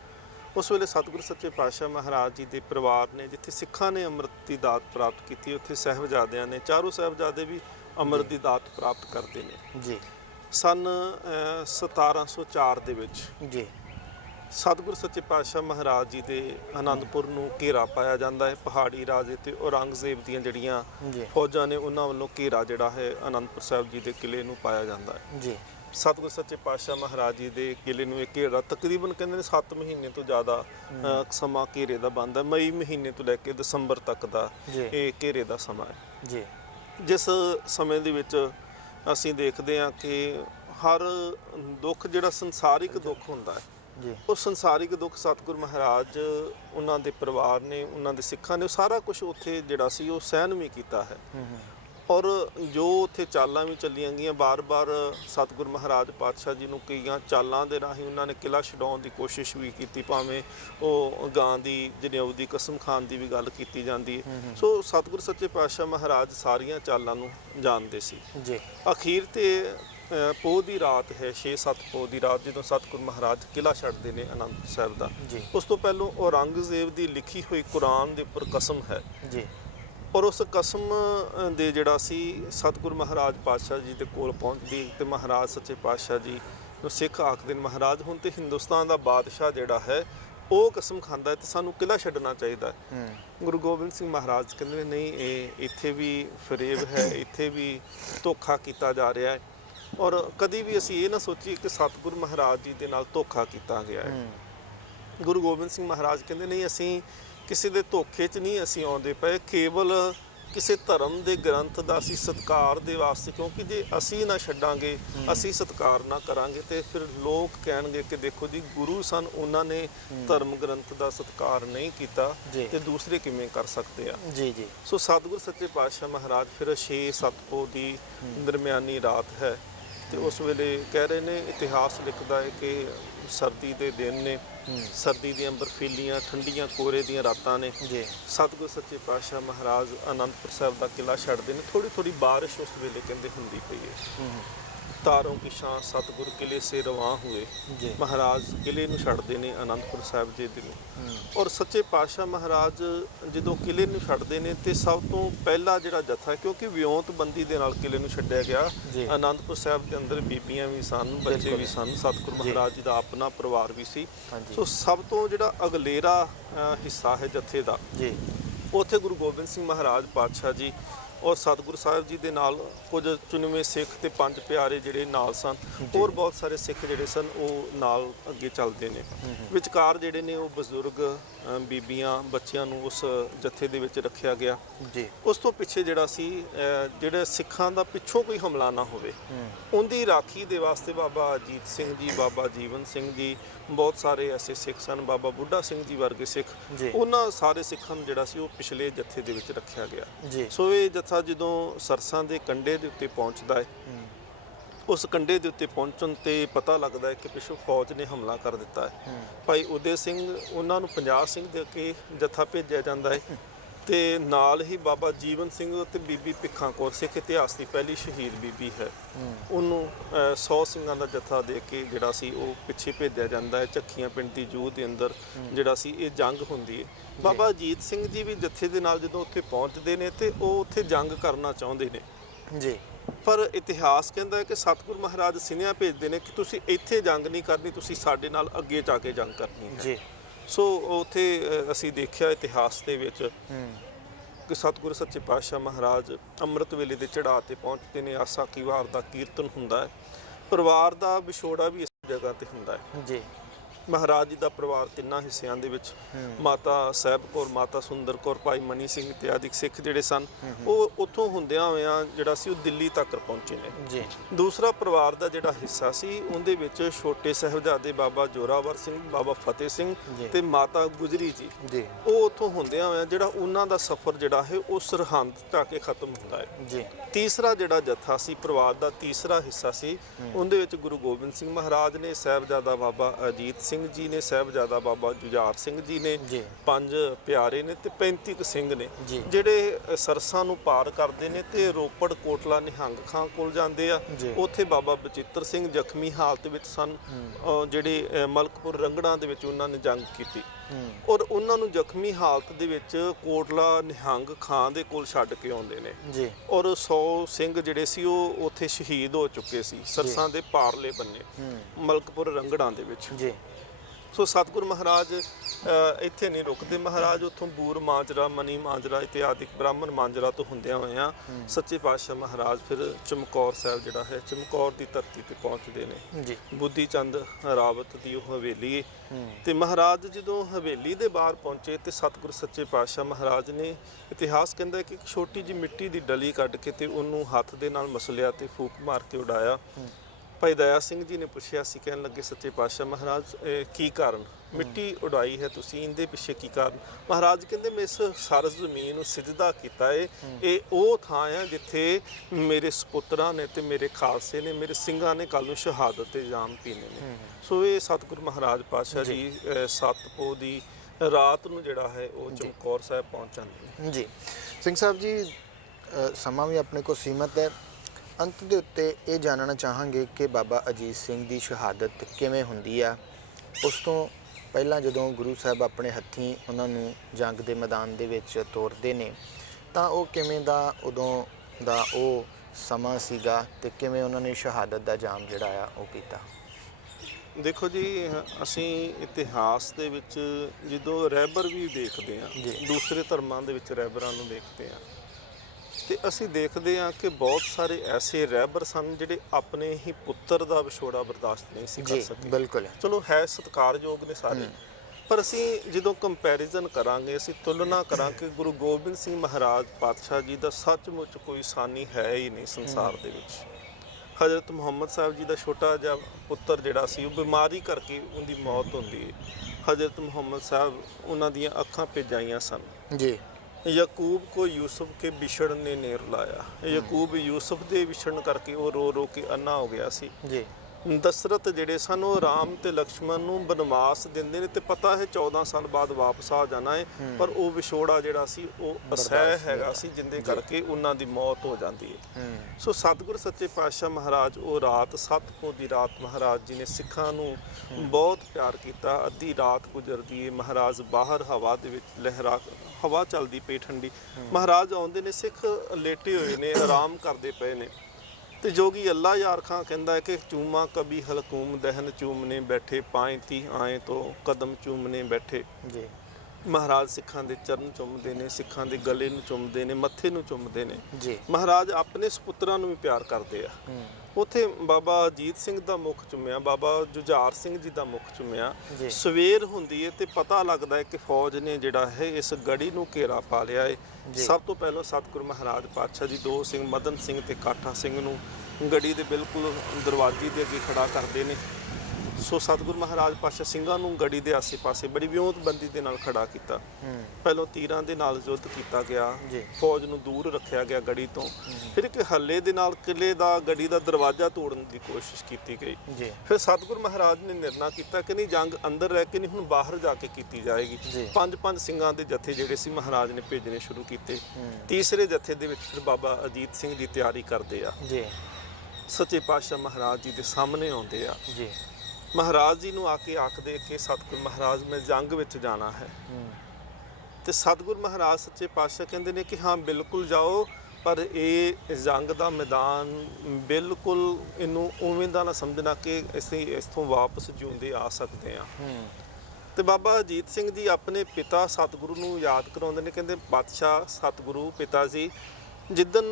ਉਸ ਵੇਲੇ ਸਤਿਗੁਰੂ ਸੱਚੇ ਪਾਤਸ਼ਾਹ ਮਹਾਰਾਜ ਜੀ ਦੇ ਪਰਿਵਾਰ ਨੇ, ਜਿੱਥੇ ਸਿੱਖਾਂ ਨੇ ਅੰਮ੍ਰਿਤ ਦੀ ਦਾਤ ਪ੍ਰਾਪਤ ਕੀਤੀ, ਉੱਥੇ ਸਾਹਿਬਜ਼ਾਦਿਆਂ ਨੇ, ਚਾਰੋਂ ਸਾਹਿਬਜ਼ਾਦੇ ਵੀ ਅੰਮ੍ਰਿਤ ਦੀ ਦਾਤ ਪ੍ਰਾਪਤ ਕਰਦੇ ਨੇ ਜੀ। ਸਨ 1704 ਦੇ ਵਿੱਚ ਜੀ। ਸਤਿਗੁਰੂ ਸੱਚੇ ਪਾਤਸ਼ਾਹ ਮਹਾਰਾਜ ਜੀ ਦੇ ਆਨੰਦਪੁਰ ਨੂੰ ਘੇਰਾ ਪਾਇਆ ਜਾਂਦਾ ਹੈ। ਪਹਾੜੀ ਰਾਜੇ ਤੇ ਔਰੰਗਜ਼ੇਬ ਦੀਆਂ ਜਿਹੜੀਆਂ ਫੌਜਾਂ ਨੇ, ਉਹਨਾਂ ਵੱਲੋਂ ਘੇਰਾ ਜਿਹੜਾ ਹੈ ਆਨੰਦਪੁਰ ਸਾਹਿਬ ਜੀ ਦੇ ਕਿਲੇ ਨੂੰ ਪਾਇਆ ਜਾਂਦਾ ਹੈ ਜੀ। ਸਤਿਗੁਰੂ ਸੱਚੇ ਪਾਤਸ਼ਾਹ ਮਹਾਰਾਜ ਜੀ ਦੇ ਕਿਲੇ ਨੂੰ ਇਹ ਘੇਰਾ ਤਕਰੀਬਨ ਕਹਿੰਦੇ ਨੇ 7 ਮਹੀਨੇ ਤੋਂ ਜ਼ਿਆਦਾ ਸਮਾਂ ਘੇਰੇ ਦਾ ਬਣਦਾ। ਮਈ ਮਹੀਨੇ ਤੋਂ ਲੈ ਕੇ ਦਸੰਬਰ ਤੱਕ ਦਾ ਇਹ ਘੇਰੇ ਦਾ ਸਮਾਂ ਹੈ ਜੀ। ਜਿਸ ਸਮੇਂ ਦੇ ਵਿੱਚ ਅਸੀਂ ਦੇਖਦੇ ਹਾਂ ਕਿ ਹਰ ਦੁੱਖ ਜਿਹੜਾ ਸੰਸਾਰਿਕ ਦੁੱਖ ਹੁੰਦਾ ਹੈ ਜੀ, ਉਹ ਸੰਸਾਰਿਕ ਦੁੱਖ ਸਤਿਗੁਰੂ ਮਹਾਰਾਜ, ਉਹਨਾਂ ਦੇ ਪਰਿਵਾਰ ਨੇ, ਉਹਨਾਂ ਦੇ ਸਿੱਖਾਂ ਨੇ, ਉਹ ਸਾਰਾ ਕੁਝ ਉੱਥੇ ਜਿਹੜਾ ਸੀ ਉਹ ਸਹਿਨ ਵੀ ਕੀਤਾ ਹੈ। ਔਰ ਜੋ ਉੱਥੇ ਚਾਲਾਂ ਵੀ ਚੱਲੀਆਂ ਗਈਆਂ, ਬਾਰ-ਬਾਰ ਸਤਿਗੁਰੂ ਮਹਾਰਾਜ ਪਾਤਸ਼ਾਹ ਜੀ ਨੂੰ ਕਈਆਂ ਚਾਲਾਂ ਦੇ ਰਾਹੀਂ ਉਹਨਾਂ ਨੇ ਕਿਲ੍ਹਾ ਛਡਾਉਣ ਦੀ ਕੋਸ਼ਿਸ਼ ਵੀ ਕੀਤੀ, ਭਾਵੇਂ ਉਹ ਗਾਂ ਦੀ ਜਨੇਊ ਦੀ ਕਸਮ ਖਾਣ ਦੀ ਵੀ ਗੱਲ ਕੀਤੀ ਜਾਂਦੀ ਹੈ। ਸੋ ਸਤਿਗੁਰੂ ਸੱਚੇ ਪਾਤਸ਼ਾਹ ਮਹਾਰਾਜ ਸਾਰੀਆਂ ਚਾਲਾਂ ਨੂੰ ਜਾਣਦੇ ਸੀ ਜੀ। ਅਖੀਰ ਤੇ ਪੋਹ ਦੀ ਰਾਤ ਹੈ, 6-7 ਪੋਹ ਦੀ ਰਾਤ, ਜਦੋਂ ਸਤਿਗੁਰੂ ਮਹਾਰਾਜ ਕਿਲ੍ਹਾ ਛੱਡਦੇ ਨੇ ਆਨੰਦਪੁਰ ਸਾਹਿਬ ਦਾ, ਉਸ ਤੋਂ ਪਹਿਲਾਂ ਔਰੰਗਜ਼ੇਬ ਦੀ ਲਿਖੀ ਹੋਈ ਕੁਰਾਨ ਦੇ ਉੱਪਰ ਕਸਮ ਹੈ ਜੀ। ਔਰ ਉਸ ਕਸਮ ਦੇ ਜਿਹੜਾ ਸੀ ਸਤਿਗੁਰੂ ਮਹਾਰਾਜ ਪਾਤਸ਼ਾਹ ਜੀ ਦੇ ਕੋਲ ਪਹੁੰਚਦੀ ਤੇ ਮਹਾਰਾਜ ਸੱਚੇ ਪਾਤਸ਼ਾਹ ਜੀ ਨੂੰ ਸਿੱਖ ਆਖਦੇ ਨੇ, ਮਹਾਰਾਜ ਹੁਣ ਤੇ ਹਿੰਦੁਸਤਾਨ ਦਾ ਬਾਦਸ਼ਾਹ ਜਿਹੜਾ ਹੈ ਉਹ ਕਸਮ ਖਾਂਦਾ ਹੈ ਤੇ ਸਾਨੂੰ ਕਿਲ੍ਹਾ ਛੱਡਣਾ ਚਾਹੀਦਾ ਹੈ। ਗੁਰੂ ਗੋਬਿੰਦ ਸਿੰਘ ਮਹਾਰਾਜ ਕਹਿੰਦੇ ਨੇ, ਨਹੀਂ, ਇਹ ਇੱਥੇ ਵੀ ਫਰੇਬ ਹੈ, ਇੱਥੇ ਵੀ ਧੋਖਾ ਕੀਤਾ ਜਾ ਰਿਹਾ ਹੈ। ਔਰ ਕਦੀ ਵੀ ਅਸੀਂ ਇਹ ਨਾ ਸੋਚੀਏ ਕਿ ਸਤਿਗੁਰੂ ਮਹਾਰਾਜ ਜੀ ਦੇ ਨਾਲ ਧੋਖਾ ਕੀਤਾ ਗਿਆ ਹੈ। ਗੁਰੂ ਗੋਬਿੰਦ ਸਿੰਘ ਮਹਾਰਾਜ ਕਹਿੰਦੇ, ਨਹੀਂ, ਅਸੀਂ ਕਿਸੇ ਦੇ ਧੋਖੇ 'ਚ ਨਹੀਂ ਅਸੀਂ ਆਉਂਦੇ ਪਏ, ਕੇਵਲ ਕਿਸੇ ਧਰਮ ਦੇ ਗ੍ਰੰਥ ਦਾ ਅਸੀਂ ਸਤਿਕਾਰ ਦੇ ਵਾਸਤੇ, ਕਿਉਂਕਿ ਜੇ ਅਸੀਂ ਨਾ ਛੱਡਾਂਗੇ, ਅਸੀਂ ਸਤਿਕਾਰ ਨਾ ਕਰਾਂਗੇ ਤੇ ਫਿਰ ਲੋਕ ਕਹਿਣਗੇ ਕਿ ਦੇਖੋ ਜੀ, ਗੁਰੂ ਸਨ, ਉਹਨਾਂ ਨੇ ਧਰਮ ਗ੍ਰੰਥ ਦਾ ਸਤਿਕਾਰ ਨਹੀਂ ਕੀਤਾ ਤੇ ਦੂਸਰੇ ਕਿਵੇਂ ਕਰ ਸਕਦੇ ਆ ਜੀ ਜੀ। ਸੋ ਸਤਿਗੁਰੂ ਸੱਚੇ ਪਾਤਸ਼ਾਹ ਮਹਾਰਾਜ ਫਿਰ 6-7 ਪੋਹ ਦੀ ਦਰਮਿਆਨੀ ਰਾਤ ਹੈ ਤੇ ਉਸ ਵੇਲੇ ਕਹਿ ਰਹੇ ਨੇ, ਇਤਿਹਾਸ ਲਿਖਦਾ ਹੈ ਕਿ ਸਰਦੀ ਦੇ ਦਿਨ ਨੇ, ਸਰਦੀ ਦੀਆਂ ਬਰਫੀਲੀਆਂ ਠੰਡੀਆਂ ਕੋਰੇ ਦੀਆਂ ਰਾਤਾਂ ਨੇ ਜੀ। ਸਤਿਗੁਰੂ ਸੱਚੇ ਪਾਤਸ਼ਾਹ ਮਹਾਰਾਜ ਆਨੰਦਪੁਰ ਸਾਹਿਬ ਦਾ ਕਿਲ੍ਹਾ ਛੱਡਦੇ ਨੇ। ਥੋੜੀ ਥੋੜੀ ਬਾਰਿਸ਼ ਉਸ ਵੇਲੇ ਕਹਿੰਦੇ ਹੁੰਦੀ ਪਈ ਹੈ। ਤਾਰੋਂ ਕੀ ਸ਼ਾਂ ਸਤਿਗੁਰ ਕਿਲੇ ਸੇ ਰਵਾਂ ਹੋਏ, ਮਹਾਰਾਜ ਕਿਲੇ ਨੂੰ ਛੱਡਦੇ ਨੇ ਆਨੰਦਪੁਰ ਸਾਹਿਬ ਜੀ ਦੇ ਨੂੰ। ਔਰ ਸੱਚੇ ਪਾਤਸ਼ਾਹ ਮਹਾਰਾਜ ਜਦੋਂ ਕਿਲੇ ਨੂੰ ਛੱਡਦੇ ਨੇ ਤੇ ਸਭ ਤੋਂ ਪਹਿਲਾ ਜਿਹੜਾ ਜਥਾ, ਕਿਉਂਕਿ ਵਿਉਂਤਬੰਦੀ ਦੇ ਨਾਲ ਕਿਲੇ ਨੂੰ ਛੱਡਿਆ ਗਿਆ, ਆਨੰਦਪੁਰ ਸਾਹਿਬ ਦੇ ਅੰਦਰ ਬੀਬੀਆਂ ਵੀ ਸਨ, ਬੱਚੇ ਵੀ ਸਨ, ਸਤਿਗੁਰੂ ਮਹਾਰਾਜ ਜੀ ਦਾ ਆਪਣਾ ਪਰਿਵਾਰ ਵੀ ਸੀ। ਸੋ ਸਭ ਤੋਂ ਜਿਹੜਾ ਅਗਲੇਰਾ ਹਿੱਸਾ ਹੈ ਜਥੇ ਦਾ, ਉੱਥੇ ਗੁਰੂ ਗੋਬਿੰਦ ਸਿੰਘ ਮਹਾਰਾਜ ਪਾਤਸ਼ਾਹ ਜੀ ਔਰ ਸਤਿਗੁਰੂ ਸਾਹਿਬ ਜੀ ਦੇ ਨਾਲ ਕੁਝ ਚੁਣਵੇਂ ਸਿੱਖ ਤੇ 5 ਪਿਆਰੇ ਜਿਹੜੇ ਨਾਲ ਸਨ, ਹੋਰ ਬਹੁਤ ਸਾਰੇ ਸਿੱਖ ਜਿਹੜੇ ਸਨ ਉਹ ਨਾਲ ਅੱਗੇ ਚੱਲਦੇ ਨੇ। ਵਿਚਕਾਰ ਜਿਹੜੇ ਨੇ ਉਹ ਬਜ਼ੁਰਗ, ਬੀਬੀਆਂ, ਬੱਚਿਆਂ ਨੂੰ ਉਸ ਜਥੇ ਦੇ ਵਿੱਚ ਰੱਖਿਆ ਗਿਆ ਜੀ। ਉਸ ਤੋਂ ਪਿੱਛੇ ਜਿਹੜਾ ਸੀ, ਜਿਹੜੇ ਸਿੱਖਾਂ ਦਾ ਪਿੱਛੋਂ ਕੋਈ ਹਮਲਾ ਨਾ ਹੋਵੇ, ਉਹਦੀ ਰਾਖੀ ਦੇ ਵਾਸਤੇ ਬਾਬਾ ਅਜੀਤ ਸਿੰਘ ਜੀ, ਬਾਬਾ ਜੀਵਨ ਸਿੰਘ ਜੀ, ਬਹੁਤ ਸਾਰੇ ਐਸੇ ਸਿੱਖ ਸਨ, ਬਾਬਾ ਬੁੱਢਾ ਸਿੰਘ ਜੀ ਵਰਗੇ ਸਿੱਖ, ਉਹਨਾਂ ਸਾਰੇ ਸਿੱਖਾਂ ਨੂੰ ਜਿਹੜਾ ਸੀ ਉਹ ਪਿਛਲੇ ਜਥੇ ਦੇ ਵਿੱਚ ਰੱਖਿਆ ਗਿਆ। ਸੋ ਇਹ ਜਥਾ ਜਦੋਂ ਸਰਸਾਂ ਦੇ ਕੰਢੇ ਦੇ ਉੱਤੇ ਪਹੁੰਚਦਾ ਹੈ, ਉਸ ਕੰਢੇ ਦੇ ਉੱਤੇ ਪਹੁੰਚਣ ਤੇ ਪਤਾ ਲੱਗਦਾ ਹੈ ਕਿ ਪਿੱਛੋਂ ਫੌਜ ਨੇ ਹਮਲਾ ਕਰ ਦਿੱਤਾ ਹੈ। ਭਾਈ ਉਦੇ ਸਿੰਘ, ਉਹਨਾਂ ਨੂੰ 50 ਸਿੰਘ ਦੇ ਕੇ ਜਥਾ ਭੇਜਿਆ ਜਾਂਦਾ ਹੈ ਤੇ ਨਾਲ ਹੀ ਬਾਬਾ ਜੀਵਨ ਸਿੰਘ ਤੇ ਬੀਬੀ ਭਿੱਖਾਂ ਕੌਰ, ਸਿੱਖ ਇਤਿਹਾਸ ਦੀ ਪਹਿਲੀ ਸ਼ਹੀਦ ਬੀਬੀ ਹੈ, ਉਹਨੂੰ 100 ਸਿੰਘਾਂ ਦਾ ਜਥਾ ਦੇ ਕੇ ਜਿਹੜਾ ਸੀ ਉਹ ਪਿੱਛੇ ਭੇਜਿਆ ਜਾਂਦਾ ਹੈ। ਝੱਖੀਆਂ ਪਿੰਡ ਦੀ ਜੂਹ ਦੇ ਅੰਦਰ ਜਿਹੜਾ ਸੀ ਇਹ ਜੰਗ ਹੁੰਦੀ ਹੈ। ਬਾਬਾ ਅਜੀਤ ਸਿੰਘ ਜੀ ਵੀ ਜਥੇ ਦੇ ਨਾਲ ਜਦੋਂ ਉੱਥੇ ਪਹੁੰਚਦੇ ਨੇ ਤੇ ਉਹ ਉੱਥੇ ਜੰਗ ਕਰਨਾ ਚਾਹੁੰਦੇ ਨੇ ਜੀ, ਪਰ ਇਤਿਹਾਸ ਕਹਿੰਦਾ ਹੈ ਕਿ ਸਤਿਗੁਰੂ ਮਹਾਰਾਜ ਸੁਨੇਹਾ ਭੇਜਦੇ ਨੇ ਕਿ ਤੁਸੀਂ ਇੱਥੇ ਜੰਗ ਨਹੀਂ ਕਰਨੀ, ਤੁਸੀਂ ਸਾਡੇ ਨਾਲ ਅੱਗੇ ਜਾ ਕੇ ਜੰਗ ਕਰਨੀ ਹੈ ਜੀ। ਸੋ ਉੱਥੇ ਅਸੀਂ ਦੇਖਿਆ ਇਤਿਹਾਸ ਦੇ ਵਿੱਚ ਕਿ ਸਤਿਗੁਰੂ ਸੱਚੇ ਪਾਤਸ਼ਾਹ ਮਹਾਰਾਜ ਅੰਮ੍ਰਿਤ ਵੇਲੇ ਦੇ ਚੜ੍ਹਾਅ ਤੇ ਪਹੁੰਚਦੇ ਨੇ। ਆਸਾ ਕੀ ਵਾਰ ਦਾ ਕੀਰਤਨ ਹੁੰਦਾ ਹੈ, ਪਰਿਵਾਰ ਦਾ ਵਿਛੋੜਾ ਵੀ ਇਸ ਜਗ੍ਹਾ ਤੇ ਹੁੰਦਾ ਹੈ ਜੀ। ਮਹਾਰਾਜ ਜੀ ਦਾ ਪਰਿਵਾਰ ਤਿੰਨਾਂ ਹਿੱਸਿਆਂ ਦੇ ਵਿੱਚ ਮਾਤਾ ਸਾਹਿਬ ਕੌਰ, ਮਾਤਾ ਸੁੰਦਰ ਕੌਰ, ਭਾਈ ਮਨੀ ਸਿੰਘ ਤੇ ਆਦਿਕ ਸਿੱਖ ਜਿਹੜੇ ਸਨ ਉਹ ਉੱਥੋਂ ਹੁੰਦਿਆਂ ਹੋਇਆਂ ਜਿਹੜਾ ਸੀ ਉਹ ਦਿੱਲੀ ਤੱਕ ਪਹੁੰਚੇ ਨੇ ਜੀ। ਦੂਸਰਾ ਪਰਿਵਾਰ ਦਾ ਜਿਹੜਾ ਹਿੱਸਾ ਸੀ ਉਹਦੇ ਵਿੱਚ ਛੋਟੇ ਸਾਹਿਬਜ਼ਾਦੇ ਬਾਬਾ ਜੋਰਾਵਰ ਸਿੰਘ, ਬਾਬਾ ਫਤਿਹ ਸਿੰਘ ਤੇ ਮਾਤਾ ਗੁਜਰੀ ਜੀ ਉਹ ਉੱਥੋਂ ਹੁੰਦਿਆਂ ਹੋਇਆਂ ਜਿਹੜਾ ਉਹਨਾਂ ਦਾ ਸਫ਼ਰ ਜਿਹੜਾ ਹੈ ਉਹ ਸਰਹੰਦ ਜਾ ਕੇ ਖਤਮ ਹੁੰਦਾ ਹੈ ਜੀ। ਤੀਸਰਾ ਜਿਹੜਾ ਜੱਥਾ ਸੀ ਪਰਿਵਾਰ ਦਾ ਤੀਸਰਾ ਹਿੱਸਾ ਸੀ ਉਹਦੇ ਵਿੱਚ ਗੁਰੂ ਗੋਬਿੰਦ ਸਿੰਘ ਮਹਾਰਾਜ ਨੇ, ਸਾਹਿਬਜ਼ਾਦਾ ਬਾਬਾ ਅਜੀਤ ਸਿੰਘ ਜੀ ਨੇ, ਸਾਹਿਬਜ਼ਾਦਾ ਬਾਬਾ ਜੁਝਾਰ ਸਿੰਘ ਜੀ ਨੇ, 5 ਪਿਆਰੇ ਨੇ ਤੇ 35 ਕੁ ਸਿੰਘ ਨੇ ਜਿਹੜੇ ਸਰਸਾਂ ਨੂੰ ਪਾਰ ਕਰਦੇ ਨੇ ਤੇ ਰੋਪੜ ਕੋਟਲਾ ਨਿਹੰਗ ਖਾਂ ਕੋਲ ਜਾਂਦੇ ਆ। ਉੱਥੇ ਬਾਬਾ ਬਚਿੱਤਰ ਸਿੰਘ ਜ਼ਖਮੀ ਹਾਲਤ ਵਿੱਚ ਸਨ, ਜਿਹੜੇ ਮਲਕਪੁਰ ਰੰਗੜਾਂ ਦੇ ਵਿੱਚ ਉਹਨਾਂ ਨੇ ਜੰਗ ਕੀਤੀ ਔਰ ਉਹਨਾਂ ਨੂੰ ਜ਼ਖਮੀ ਹਾਲਤ ਦੇ ਵਿੱਚ ਕੋਟਲਾ ਨਿਹੰਗ ਖਾਂ ਦੇ ਕੋਲ ਛੱਡ ਕੇ ਆਉਂਦੇ ਨੇ ਜੀ। ਔਰ 100 ਸਿੰਘ ਜਿਹੜੇ ਸੀ ਉਹ ਉੱਥੇ ਸ਼ਹੀਦ ਹੋ ਚੁੱਕੇ ਸੀ ਸਰਸਾਂ ਦੇ ਪਾਰਲੇ ਬੰਨੇ ਮਲਕਪੁਰ ਰੰਗੜਾਂ ਦੇ ਵਿੱਚ ਜੀ। ਸੋ ਸਤਿਗੁਰ ਮਹਾਰਾਜ ਇੱਥੇ ਨਹੀਂ ਰੁਕਦੇ। ਮਹਾਰਾਜ ਉੱਥੋਂ ਬੂਰ ਮਾਜਰਾ, ਮਨੀ ਮਾਜਰਾ ਇਤਿਆਦਿਕ ਬ੍ਰਾਹਮਣ ਮਾਜਰਾ ਤੋਂ ਹੁੰਦਿਆਂ ਹੋਇਆਂ ਸੱਚੇ ਪਾਤਸ਼ਾਹ ਮਹਾਰਾਜ ਫਿਰ ਚਮਕੌਰ ਸਾਹਿਬ ਜਿਹੜਾ ਹੈ ਚਮਕੌਰ ਦੀ ਧਰਤੀ ਤੇ ਪਹੁੰਚਦੇ ਨੇ ਜੀ। ਬੁੱਧੀ ਚੰਦ ਰਾਵਤ ਦੀ ਉਹ ਹਵੇਲੀ ਤੇ ਮਹਾਰਾਜ ਜਦੋਂ ਹਵੇਲੀ ਦੇ ਬਾਹਰ ਪਹੁੰਚੇ ਤੇ ਸਤਿਗੁਰ ਸੱਚੇ ਪਾਤਸ਼ਾਹ ਮਹਾਰਾਜ ਨੇ, ਇਤਿਹਾਸ ਕਹਿੰਦਾ ਕਿ ਇੱਕ ਛੋਟੀ ਜਿਹੀ ਮਿੱਟੀ ਦੀ ਡਲੀ ਕੱਢ ਕੇ ਤੇ ਉਹਨੂੰ ਹੱਥ ਦੇ ਨਾਲ ਮਸਲਿਆ ਤੇ ਫੂਕ ਮਾਰ ਕੇ ਉਡਾਇਆ। ਭਾਈ ਦਇਆ ਸਿੰਘ ਜੀ ਨੇ ਪੁੱਛਿਆ ਸੀ, ਕਹਿਣ ਲੱਗੇ ਸੱਚੇ ਪਾਤਸ਼ਾਹ ਮਹਾਰਾਜ ਕੀ ਕਾਰਨ ਮਿੱਟੀ ਉਡਾਈ ਹੈ ਤੁਸੀਂ, ਇਹਦੇ ਪਿੱਛੇ ਕੀ ਕਾਰਨ? ਮਹਾਰਾਜ ਕਹਿੰਦੇ ਮੈਂ ਇਸ ਸਰਸ ਜ਼ਮੀਨ ਨੂੰ ਸਿਜਦਾ ਕੀਤਾ ਹੈ, ਇਹ ਉਹ ਥਾਂ ਆ ਜਿੱਥੇ ਮੇਰੇ ਸਪੁੱਤਰਾਂ ਨੇ ਤੇ ਮੇਰੇ ਖਾਲਸੇ ਨੇ, ਮੇਰੇ ਸਿੰਘਾਂ ਨੇ ਕੱਲ ਨੂੰ ਸ਼ਹਾਦਤ ਤੇ ਜਾਮ ਪੀਣੇ ਨੇ। ਸੋ ਇਹ ਸਤਿਗੁਰੂ ਮਹਾਰਾਜ ਪਾਤਸ਼ਾਹ ਜੀ 7 ਪੋਹ ਦੀ ਰਾਤ ਨੂੰ ਜਿਹੜਾ ਹੈ ਉਹ ਚਮਕੌਰ ਸਾਹਿਬ ਪਹੁੰਚ ਜਾਂਦੇ ਨੇ ਜੀ। ਸਿੰਘ ਸਾਹਿਬ ਜੀ, ਸਮਾਂ ਵੀ ਆਪਣੇ ਕੋਲ ਸੀਮਤ ਹੈ। ਅੰਤ ਦੇ ਉੱਤੇ ਇਹ ਜਾਣਨਾ ਚਾਹਾਂਗੇ ਕਿ ਬਾਬਾ ਅਜੀਤ ਸਿੰਘ ਦੀ ਸ਼ਹਾਦਤ ਕਿਵੇਂ ਹੁੰਦੀ ਆ। ਉਸ ਤੋਂ ਪਹਿਲਾਂ ਜਦੋਂ ਗੁਰੂ ਸਾਹਿਬ ਆਪਣੇ ਹੱਥੀਂ ਉਹਨਾਂ ਨੂੰ ਜੰਗ ਦੇ ਮੈਦਾਨ ਦੇ ਵਿੱਚ ਤੋਰਦੇ ਨੇ ਤਾਂ ਉਹ ਕਿਵੇਂ ਦਾ ਉਦੋਂ ਦਾ ਉਹ ਸਮਾਂ ਸੀਗਾ ਤੇ ਕਿਵੇਂ ਉਹਨਾਂ ਨੇ ਸ਼ਹਾਦਤ ਦਾ ਜਾਮ ਜਿਹੜਾ ਆ ਉਹ ਕੀਤਾ? ਦੇਖੋ ਜੀ, ਅਸੀਂ ਇਤਿਹਾਸ ਦੇ ਵਿੱਚ ਜਦੋਂ ਰਹਿਬਰ ਵੀ ਦੇਖਦੇ ਹਾਂ, ਦੂਸਰੇ ਧਰਮਾਂ ਦੇ ਵਿੱਚ ਰਹਿਬਰਾਂ ਨੂੰ ਦੇਖਦੇ ਹਾਂ ਤੇ ਅਸੀਂ ਦੇਖਦੇ ਹਾਂ ਕਿ ਬਹੁਤ ਸਾਰੇ ਐਸੇ ਰਹਿਬਰ ਸਨ ਜਿਹੜੇ ਆਪਣੇ ਹੀ ਪੁੱਤਰ ਦਾ ਵਿਛੋੜਾ ਬਰਦਾਸ਼ਤ ਨਹੀਂ ਸੀ ਕਰ ਸਕੇ। ਬਿਲਕੁਲ। ਚਲੋ ਹੈ ਸਤਿਕਾਰਯੋਗ ਨੇ ਸਾਰੇ, ਪਰ ਅਸੀਂ ਜਦੋਂ ਕੰਪੈਰੀਜ਼ਨ ਕਰਾਂਗੇ, ਅਸੀਂ ਤੁਲਨਾ ਕਰਾਂਗੇ, ਗੁਰੂ ਗੋਬਿੰਦ ਸਿੰਘ ਮਹਾਰਾਜ ਪਾਤਸ਼ਾਹ ਜੀ ਦਾ ਸੱਚਮੁੱਚ ਕੋਈ ਸਾਨੀ ਹੈ ਹੀ ਨਹੀਂ ਸੰਸਾਰ ਦੇ ਵਿੱਚ। ਹਜ਼ਰਤ ਮੁਹੰਮਦ ਸਾਹਿਬ ਜੀ ਦਾ ਛੋਟਾ ਜਿਹਾ ਪੁੱਤਰ ਜਿਹੜਾ ਸੀ ਉਹ ਬਿਮਾਰੀ ਕਰਕੇ ਉਹਦੀ ਮੌਤ ਹੁੰਦੀ ਹੈ। ਹਜ਼ਰਤ ਮੁਹੰਮਦ ਸਾਹਿਬ ਉਹਨਾਂ ਦੀਆਂ ਅੱਖਾਂ ਭਿਜਾਈਆਂ ਸਨ ਜੀ। ਯਕੂਬ ਕੋ ਯੂਸਫ ਕੇ ਵਿਛੜਨੇ ਨੇ ਰੁਲਾਇਆ। ਯਕੂਬ ਯੂਸਫ ਦੇ ਵਿਛੜਨ ਕਰਕੇ ਉਹ ਰੋ ਰੋ ਕੇ ਅੰਨਾ ਹੋ ਗਿਆ ਸੀ ਜੀ। ਦਸ਼ਰਥ ਜਿਹੜੇ ਸਨ ਉਹ ਰਾਮ ਤੇ ਲਕਸ਼ਮਣ ਨੂੰ ਬਨਵਾਸ ਦਿੰਦੇ ਨੇ ਤੇ ਪਤਾ ਹੈ 14 ਸਾਲ ਬਾਅਦ ਵਾਪਸ ਆ ਜਾਣਾ ਹੈ, ਪਰ ਉਹ ਵਿਛੋੜਾ ਜਿਹੜਾ ਸੀ ਉਹ ਅਸਹਿ ਹੈਗਾ ਸੀ, ਜਿੰਦੇ ਕਰਕੇ ਉਹਨਾਂ ਦੀ ਮੌਤ ਹੋ ਜਾਂਦੀ ਹੈ। ਸੋ ਸਤਿਗੁਰ ਸੱਚੇ ਪਾਤਸ਼ਾਹ ਮਹਾਰਾਜ ਉਹ ਰਾਤ 7 ਪੋਹ ਦੀ ਰਾਤ ਮਹਾਰਾਜ ਜੀ ਨੇ ਸਿੱਖਾਂ ਨੂੰ ਬਹੁਤ ਪਿਆਰ ਕੀਤਾ। ਅੱਧੀ ਰਾਤ ਗੁਜ਼ਰਦੀ ਹੈ, ਮਹਾਰਾਜ ਬਾਹਰ ਹਵਾ ਦੇ ਵਿੱਚ ਲਹਿਰਾ, ਹਵਾ ਚੱਲਦੀ ਪਈ ਠੰਡੀ, ਮਹਾਰਾਜ ਆਉਂਦੇ ਨੇ, ਸਿੱਖ ਲੇਟੇ ਹੋਏ ਨੇ, ਆਰਾਮ ਕਰਦੇ ਪਏ ਨੇ ਤੇ ਜੋਗੀ ਅੱਲਾ ਯਾਰ ਖਾਂ ਕਹਿੰਦਾ ਹੈ ਕਿ ਚੂਮਾ ਕਬੀ ਹਲਕੂਮ ਦਹਨ ਚੂਮਨੇ ਬੈਠੇ, ਪਾਇਤੀ ਆਏ ਤੋਂ ਕਦਮ ਚੂਮਨੇ ਬੈਠੇ ਜੀ। ਮਹਾਰਾਜ ਸਿੱਖਾਂ ਦੇ ਚਰਨ ਚੁੰਮਦੇ ਨੇ, ਸਿੱਖਾਂ ਦੇ ਗਲੇ ਨੂੰ ਚੁੰਮਦੇ ਨੇ, ਮੱਥੇ ਨੂੰ ਚੁੰਮਦੇ ਨੇ ਜੀ। ਮਹਾਰਾਜ ਆਪਣੇ ਸਪੁੱਤਰਾਂ ਨੂੰ ਵੀ ਪਿਆਰ ਕਰਦੇ ਆ। ਉੱਥੇ ਬਾਬਾ ਅਜੀਤ ਸਿੰਘ ਦਾ ਮੁੱਖ ਚੁੰਮਿਆ, ਬਾਬਾ ਜੁਝਾਰ ਸਿੰਘ ਜੀ ਦਾ ਮੁੱਖ ਚੁੰਮਿਆ। ਸਵੇਰ ਹੁੰਦੀ ਹੈ ਤੇ ਪਤਾ ਲੱਗਦਾ ਹੈ ਕਿ ਫੌਜ ਨੇ ਜਿਹੜਾ ਹੈ ਇਸ ਗੜੀ ਨੂੰ ਘੇਰਾ ਪਾ ਲਿਆ ਹੈ। ਸਭ ਤੋਂ ਪਹਿਲਾਂ ਸਤਿਗੁਰੂ ਮਹਾਰਾਜ ਪਾਤਸ਼ਾਹ ਜੀ 2 ਸਿੰਘ ਮਦਨ ਸਿੰਘ ਤੇ ਕਾਠਾ ਸਿੰਘ ਨੂੰ ਗੜੀ ਦੇ ਬਿਲਕੁਲ ਦਰਵਾਜ਼ੇ ਦੇ ਅੱਗੇ ਖੜਾ ਕਰਦੇ ਨੇ। ਸੋ ਸਤਿਗੁਰੂ ਮਹਾਰਾਜ ਪਾਤਸ਼ਾਹ ਸਿੰਘਾਂ ਨੂੰ ਗੜੀ ਦੇ ਆਸੇ-ਪਾਸੇ ਬੜੀ ਵਿਉਂਤਬੰਦੀ ਦੇ ਨਾਲ ਖੜਾ ਕੀਤਾ। ਪਹਿਲਾਂ ਤੀਰਾਂ ਦੇ ਨਾਲ ਯੁੱਧ ਕੀਤਾ ਗਿਆ, ਫੌਜ ਨੂੰ ਦੂਰ ਰੱਖਿਆ ਗਿਆ ਗੜੀ ਤੋਂ। ਫਿਰ ਇੱਕ ਹੱਲੇ ਦੇ ਨਾਲ ਕਿਲੇ ਦਾ ਗੜੀ ਦਾ ਦਰਵਾਜ਼ਾ ਤੋੜਨ ਦੀ ਕੋਸ਼ਿਸ਼ ਕੀਤੀ ਗਈ। ਫਿਰ ਸਤਿਗੁਰੂ ਮਹਾਰਾਜ ਨੇ ਨਿਰਣਾ ਕੀਤਾ ਕਿ ਨਹੀਂ, ਜੰਗ ਅੰਦਰ ਰਹਿ ਕੇ ਨਹੀਂ, ਹੁਣ ਬਾਹਰ ਜਾ ਕੇ ਕੀਤੀ ਜਾਏਗੀ। 5-5 ਸਿੰਘਾਂ ਦੇ ਜਥੇ ਜਿਹੜੇ ਸੀ ਮਹਾਰਾਜ ਨੇ ਭੇਜਣੇ ਸ਼ੁਰੂ ਕੀਤੇ। ਤੀਸਰੇ ਜਥੇ ਦੇ ਵਿੱਚ ਫਿਰ ਬਾਬਾ ਅਜੀਤ ਸਿੰਘ ਦੀ ਤਿਆਰੀ ਕਰਦੇ ਆ। ਸੱਚੇ ਪਾਤਸ਼ਾਹ ਮਹਾਰਾਜ ਜੀ ਦੇ ਸਾਹਮਣੇ ਆਉਂਦੇ ਆ। ਮਹਾਰਾਜ ਜੀ ਨੂੰ ਆ ਕੇ ਆਖਦੇ ਕਿ ਸਤਿਗੁਰ ਮਹਾਰਾਜ ਮੈਂ ਜੰਗ ਵਿੱਚ ਜਾਣਾ ਹੈ ਤੇ ਸਤਿਗੁਰ ਮਹਾਰਾਜ ਸੱਚੇ ਪਾਤਸ਼ਾਹ ਕਹਿੰਦੇ ਨੇ ਕਿ ਹਾਂ ਬਿਲਕੁਲ ਜਾਓ, ਪਰ ਇਹ ਜੰਗ ਦਾ ਮੈਦਾਨ ਬਿਲਕੁਲ ਇਹਨੂੰ ਉਵੇਂ ਦਾ ਨਾ ਸਮਝਣਾ ਕਿ ਅਸੀਂ ਇਥੋਂ ਵਾਪਸ ਜਿਉਂਦੇ ਆ ਸਕਦੇ ਹਾਂ। ਤੇ ਬਾਬਾ ਅਜੀਤ ਸਿੰਘ ਜੀ ਆਪਣੇ ਪਿਤਾ ਸਤਿਗੁਰੂ ਨੂੰ ਯਾਦ ਕਰਾਉਂਦੇ ਨੇ, ਕਹਿੰਦੇ ਪਾਤਸ਼ਾਹ ਸਤਿਗੁਰੂ ਪਿਤਾ ਜੀ ਜਿੱਦਣ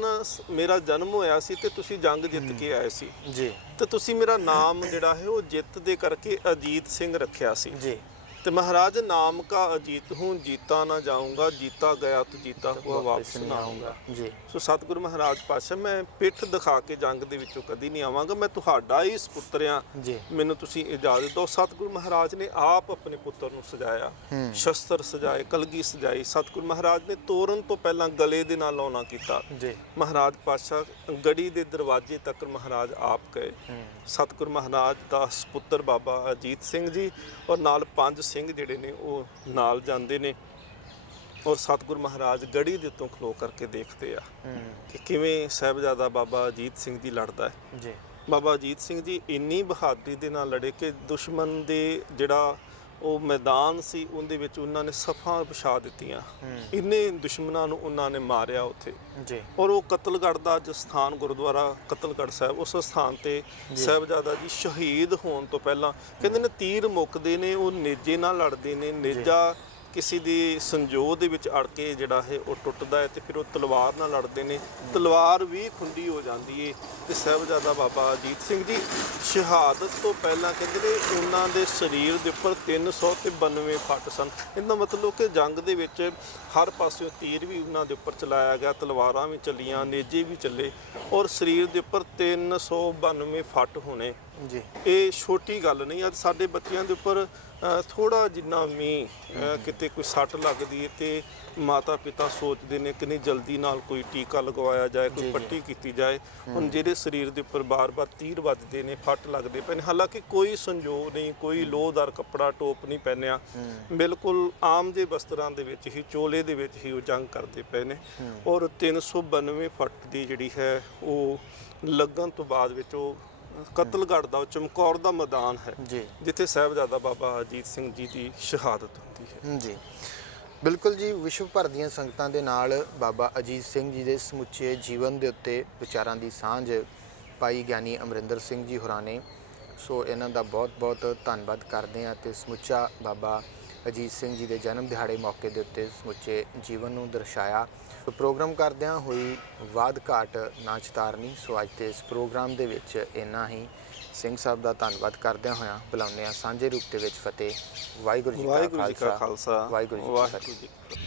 ਮੇਰਾ ਜਨਮ ਹੋਇਆ ਸੀ ਤੇ ਤੁਸੀਂ ਜੰਗ ਜਿੱਤ ਕੇ ਆਏ ਸੀ ਜੀ ਤੇ ਤੁਸੀਂ ਮੇਰਾ ਨਾਮ ਜਿਹੜਾ ਹੈ ਉਹ ਜਿੱਤ ਦੇ ਕਰਕੇ ਅਜੀਤ ਸਿੰਘ ਰੱਖਿਆ ਸੀ ਜੀ। ਤੇ ਮਹਾਰਾਜ ਨਾਮ ਕਾ ਅਜੀਤ ਹੂੰ ਜੀਤਾ ਨਾ ਜਾਊਂਗਾ, ਜੀਤਾ ਗਿਆ ਤੋ ਜੀਤਾ ਹੁਆ ਵਾਪਸ ਨਾ ਆਊਂਗਾ। ਜੀ ਸੋ ਸਤਿਗੁਰੂ ਮਹਾਰਾਜ ਪਾਤਸ਼ਾਹ ਮੈਂ ਪਿੱਠ ਦਿਖਾ ਕੇ ਜੰਗ ਦੇ ਵਿੱਚੋਂ ਕਦੀ ਨਹੀਂ ਆਵਾਂਗਾ, ਮੈਂ ਤੁਹਾਡਾ ਹੀ ਸੁਪੁੱਤਰ ਆ, ਜੀ ਮੈਨੂੰ ਤੁਸੀਂ ਇਜਾਜ਼ਤ ਦਿਓ। ਸਤਿਗੁਰੂ ਮਹਾਰਾਜ ਨੇ ਆਪ ਆਪਣੇ ਪੁੱਤਰ ਨੂੰ ਸਜਾਇਆ, ਸ਼ਸਤਰ ਸਜਾਏ, ਕਲਗੀ ਸਜਾਈ। ਸਤਿਗੁਰੂ ਮਹਾਰਾਜ ਨੇ ਤੋਰਨ ਤੋਂ ਪਹਿਲਾਂ ਗਲੇ ਦੇ ਨਾਲ ਲਾਉਣਾ ਕੀਤਾ। ਜੀ ਮਹਾਰਾਜ ਪਾਤਸ਼ਾਹ ਗੜੀ ਦੇ ਦਰਵਾਜ਼ੇ ਤੱਕ ਮਹਾਰਾਜ ਆਪ ਗਏ। ਸਤਿਗੁਰੂ ਮਹਾਰਾਜ ਦਾ ਸੁਪੁੱਤਰ ਬਾਬਾ ਅਜੀਤ ਸਿੰਘ ਜੀ ਔਰ ਨਾਲ 5 ਸਿੰਘ ਜਿਹੜੇ ਨੇ ਉਹ ਨਾਲ ਜਾਂਦੇ ਨੇ ਔਰ ਸਤਿਗੁਰੂ ਮਹਾਰਾਜ ਗੜੀ ਦੇ ਉੱਤੋਂ ਖਲੋ ਕਰਕੇ ਦੇਖਦੇ ਆ ਕਿ ਕਿਵੇਂ ਸਾਹਿਬਜ਼ਾਦਾ ਬਾਬਾ ਅਜੀਤ ਸਿੰਘ ਜੀ ਲੜਦਾ ਹੈ। ਜੀ ਬਾਬਾ ਅਜੀਤ ਸਿੰਘ ਜੀ ਇੰਨੀ ਬਹਾਦਰੀ ਦੇ ਨਾਲ ਲੜੇ ਕਿ ਦੁਸ਼ਮਣ ਦੇ ਜਿਹੜਾ ਉਹ ਮੈਦਾਨ ਸੀ ਉਹਦੇ ਵਿੱਚ ਉਹਨਾਂ ਨੇ ਸਫਾਂ ਵਿਛਾ ਦਿੱਤੀਆਂ। ਇੰਨੇ ਦੁਸ਼ਮਣਾਂ ਨੂੰ ਉਹਨਾਂ ਨੇ ਮਾਰਿਆ ਉੱਥੇ। ਜੀ ਔਰ ਉਹ ਕਤਲਗੜ੍ਹ ਦਾ ਜੋ ਸਥਾਨ ਗੁਰਦੁਆਰਾ ਕਤਲਗੜ੍ਹ ਸਾਹਿਬ, ਉਸ ਸਥਾਨ ਤੇ ਸਾਹਿਬਜ਼ਾਦਾ ਜੀ ਸ਼ਹੀਦ ਹੋਣ ਤੋਂ ਪਹਿਲਾਂ ਕਹਿੰਦੇ ਨੇ ਤੀਰ ਮੁੱਕਦੇ ਨੇ ਉਹ ਨੇਜੇ ਨਾਲ ਲੜਦੇ ਨੇ। ਨੇਜਾ ਕਿਸੇ ਦੀ ਸੰਜੋਗ ਦੇ ਵਿੱਚ ਅੜ ਕੇ ਜਿਹੜਾ ਹੈ ਉਹ ਟੁੱਟਦਾ ਹੈ ਤੇ ਫਿਰ ਉਹ ਤਲਵਾਰ ਨਾਲ ਲੜਦੇ ਨੇ, ਤਲਵਾਰ ਵੀ ਖੁੰਡੀ ਹੋ ਜਾਂਦੀ ਹੈ। ਤੇ ਸਾਹਿਬਜ਼ਾਦਾ ਬਾਬਾ ਅਜੀਤ ਸਿੰਘ ਜੀ ਸ਼ਹਾਦਤ ਤੋਂ ਪਹਿਲਾਂ ਕਹਿੰਦੇ ਨੇ ਉਹਨਾਂ ਦੇ ਸਰੀਰ ਦੇ ਉੱਪਰ 392 ਫੱਟ ਸਨ। ਇਹਦਾ ਮਤਲਬ ਕਿ ਜੰਗ ਦੇ ਵਿੱਚ ਹਰ ਪਾਸਿਓਂ ਤੀਰ ਵੀ ਉਹਨਾਂ ਦੇ ਉੱਪਰ ਚਲਾਇਆ ਗਿਆ, ਤਲਵਾਰਾਂ ਵੀ ਚੱਲੀਆਂ, ਨੇਜੇ ਵੀ ਚੱਲੇ ਔਰ ਸਰੀਰ ਦੇ ਉੱਪਰ 392 ਫੱਟ ਹੋਣੇ। ਜੀ ਇਹ ਛੋਟੀ ਗੱਲ ਨਹੀਂ। ਅੱਜ ਸਾਡੇ ਬੱਚਿਆਂ ਦੇ ਉੱਪਰ ਥੋੜਾ ਜਿੰਨਾ ਵੀ ਕਿਤੇ ਕੋਈ ਸੱਟ ਲੱਗਦੀ ਹੈ ਤੇ ਮਾਤਾ ਪਿਤਾ ਸੋਚਦੇ ਨੇ ਕਿ ਨਹੀਂ ਜਲਦੀ ਨਾਲ ਕੋਈ ਟੀਕਾ ਲਗਵਾਇਆ ਜਾਏ, ਕੋਈ ਪੱਟੀ ਕੀਤੀ ਜਾਏ। ਹੁਣ ਜਿਹੜੇ ਸਰੀਰ ਦੇ ਉੱਪਰ ਬਾਰ-ਬਾਰ ਤੀਰ ਵੱਜਦੇ ਨੇ, ਫੱਟ ਲੱਗਦੇ ਪਏ ਨੇ, ਹਾਲਾਂਕਿ ਕੋਈ ਸੰਜੋਗ ਨਹੀਂ, ਕੋਈ ਲੋਹਦਾਰ ਕੱਪੜਾ ਟੋਪ ਨਹੀਂ ਪਹਿਨਿਆ, ਬਿਲਕੁਲ ਆਮ ਜਿਹੇ ਵਸਤਰਾਂ ਦੇ ਵਿੱਚ ਹੀ, ਚੋਲੇ ਦੇ ਵਿੱਚ ਹੀ ਉਹ ਜੰਗ ਕਰਦੇ ਪਏ ਨੇ। ਔਰ 392 ਫੱਟ ਦੀ ਜਿਹੜੀ ਹੈ ਉਹ ਲੱਗਣ ਤੋਂ ਬਾਅਦ ਵਿੱਚ ਉਹ ਕਤਲਗੜ੍ਹ ਦਾ ਚਮਕੌਰ ਦਾ ਮੈਦਾਨ ਹੈ ਜੀ ਜਿੱਥੇ ਸਾਹਿਬਜ਼ਾਦਾ ਬਾਬਾ ਅਜੀਤ ਸਿੰਘ ਜੀ ਦੀ ਸ਼ਹਾਦਤ ਹੁੰਦੀ ਹੈ। ਜੀ ਬਿਲਕੁਲ ਜੀ। ਵਿਸ਼ਵ ਭਰ ਦੀਆਂ ਸੰਗਤਾਂ ਦੇ ਨਾਲ ਬਾਬਾ ਅਜੀਤ ਸਿੰਘ ਜੀ ਦੇ ਸਮੁੱਚੇ ਜੀਵਨ ਦੇ ਉੱਤੇ ਵਿਚਾਰਾਂ ਦੀ ਸਾਂਝ ਭਾਈ ਗਿਆਨੀ ਅਮਰਿੰਦਰ ਸਿੰਘ ਜੀ ਹੋਰਾਂ ਨੇ। ਸੋ ਇਹਨਾਂ ਦਾ ਬਹੁਤ-ਬਹੁਤ ਧੰਨਵਾਦ ਕਰਦੇ ਹਾਂ ਤੇ ਸਮੁੱਚਾ ਬਾਬਾ ਅਜੀਤ ਸਿੰਘ ਜੀ ਦੇ ਜਨਮ ਦਿਹਾੜੇ ਮੌਕੇ ਦੇ ਉੱਤੇ ਸਮੁੱਚੇ ਜੀਵਨ ਨੂੰ ਦਰਸਾਇਆ। ਸੋ ਪ੍ਰੋਗਰਾਮ ਕਰਦਿਆਂ ਹੋਈ ਵਾਧ ਘਾਟ ਨਾ ਚਿਤਾਰਨੀ। ਸੋ ਅੱਜ ਦੇ ਇਸ ਪ੍ਰੋਗਰਾਮ ਦੇ ਵਿੱਚ ਇੰਨਾ ਹੀ। ਸਿੰਘ ਸਾਹਿਬ ਦਾ ਧੰਨਵਾਦ ਕਰਦਿਆਂ ਹੋਇਆਂ ਬੁਲਾਉਂਦੇ ਹਾਂ ਸਾਂਝੇ ਰੂਪ ਦੇ ਵਿੱਚ ਫਤਿਹ। ਵਾਹਿਗੁਰੂ ਜੀ ਕਾ ਖਾਲਸਾ, ਵਾਹਿਗੁਰੂ ਜੀ ਕੀ ਫਤਿਹ।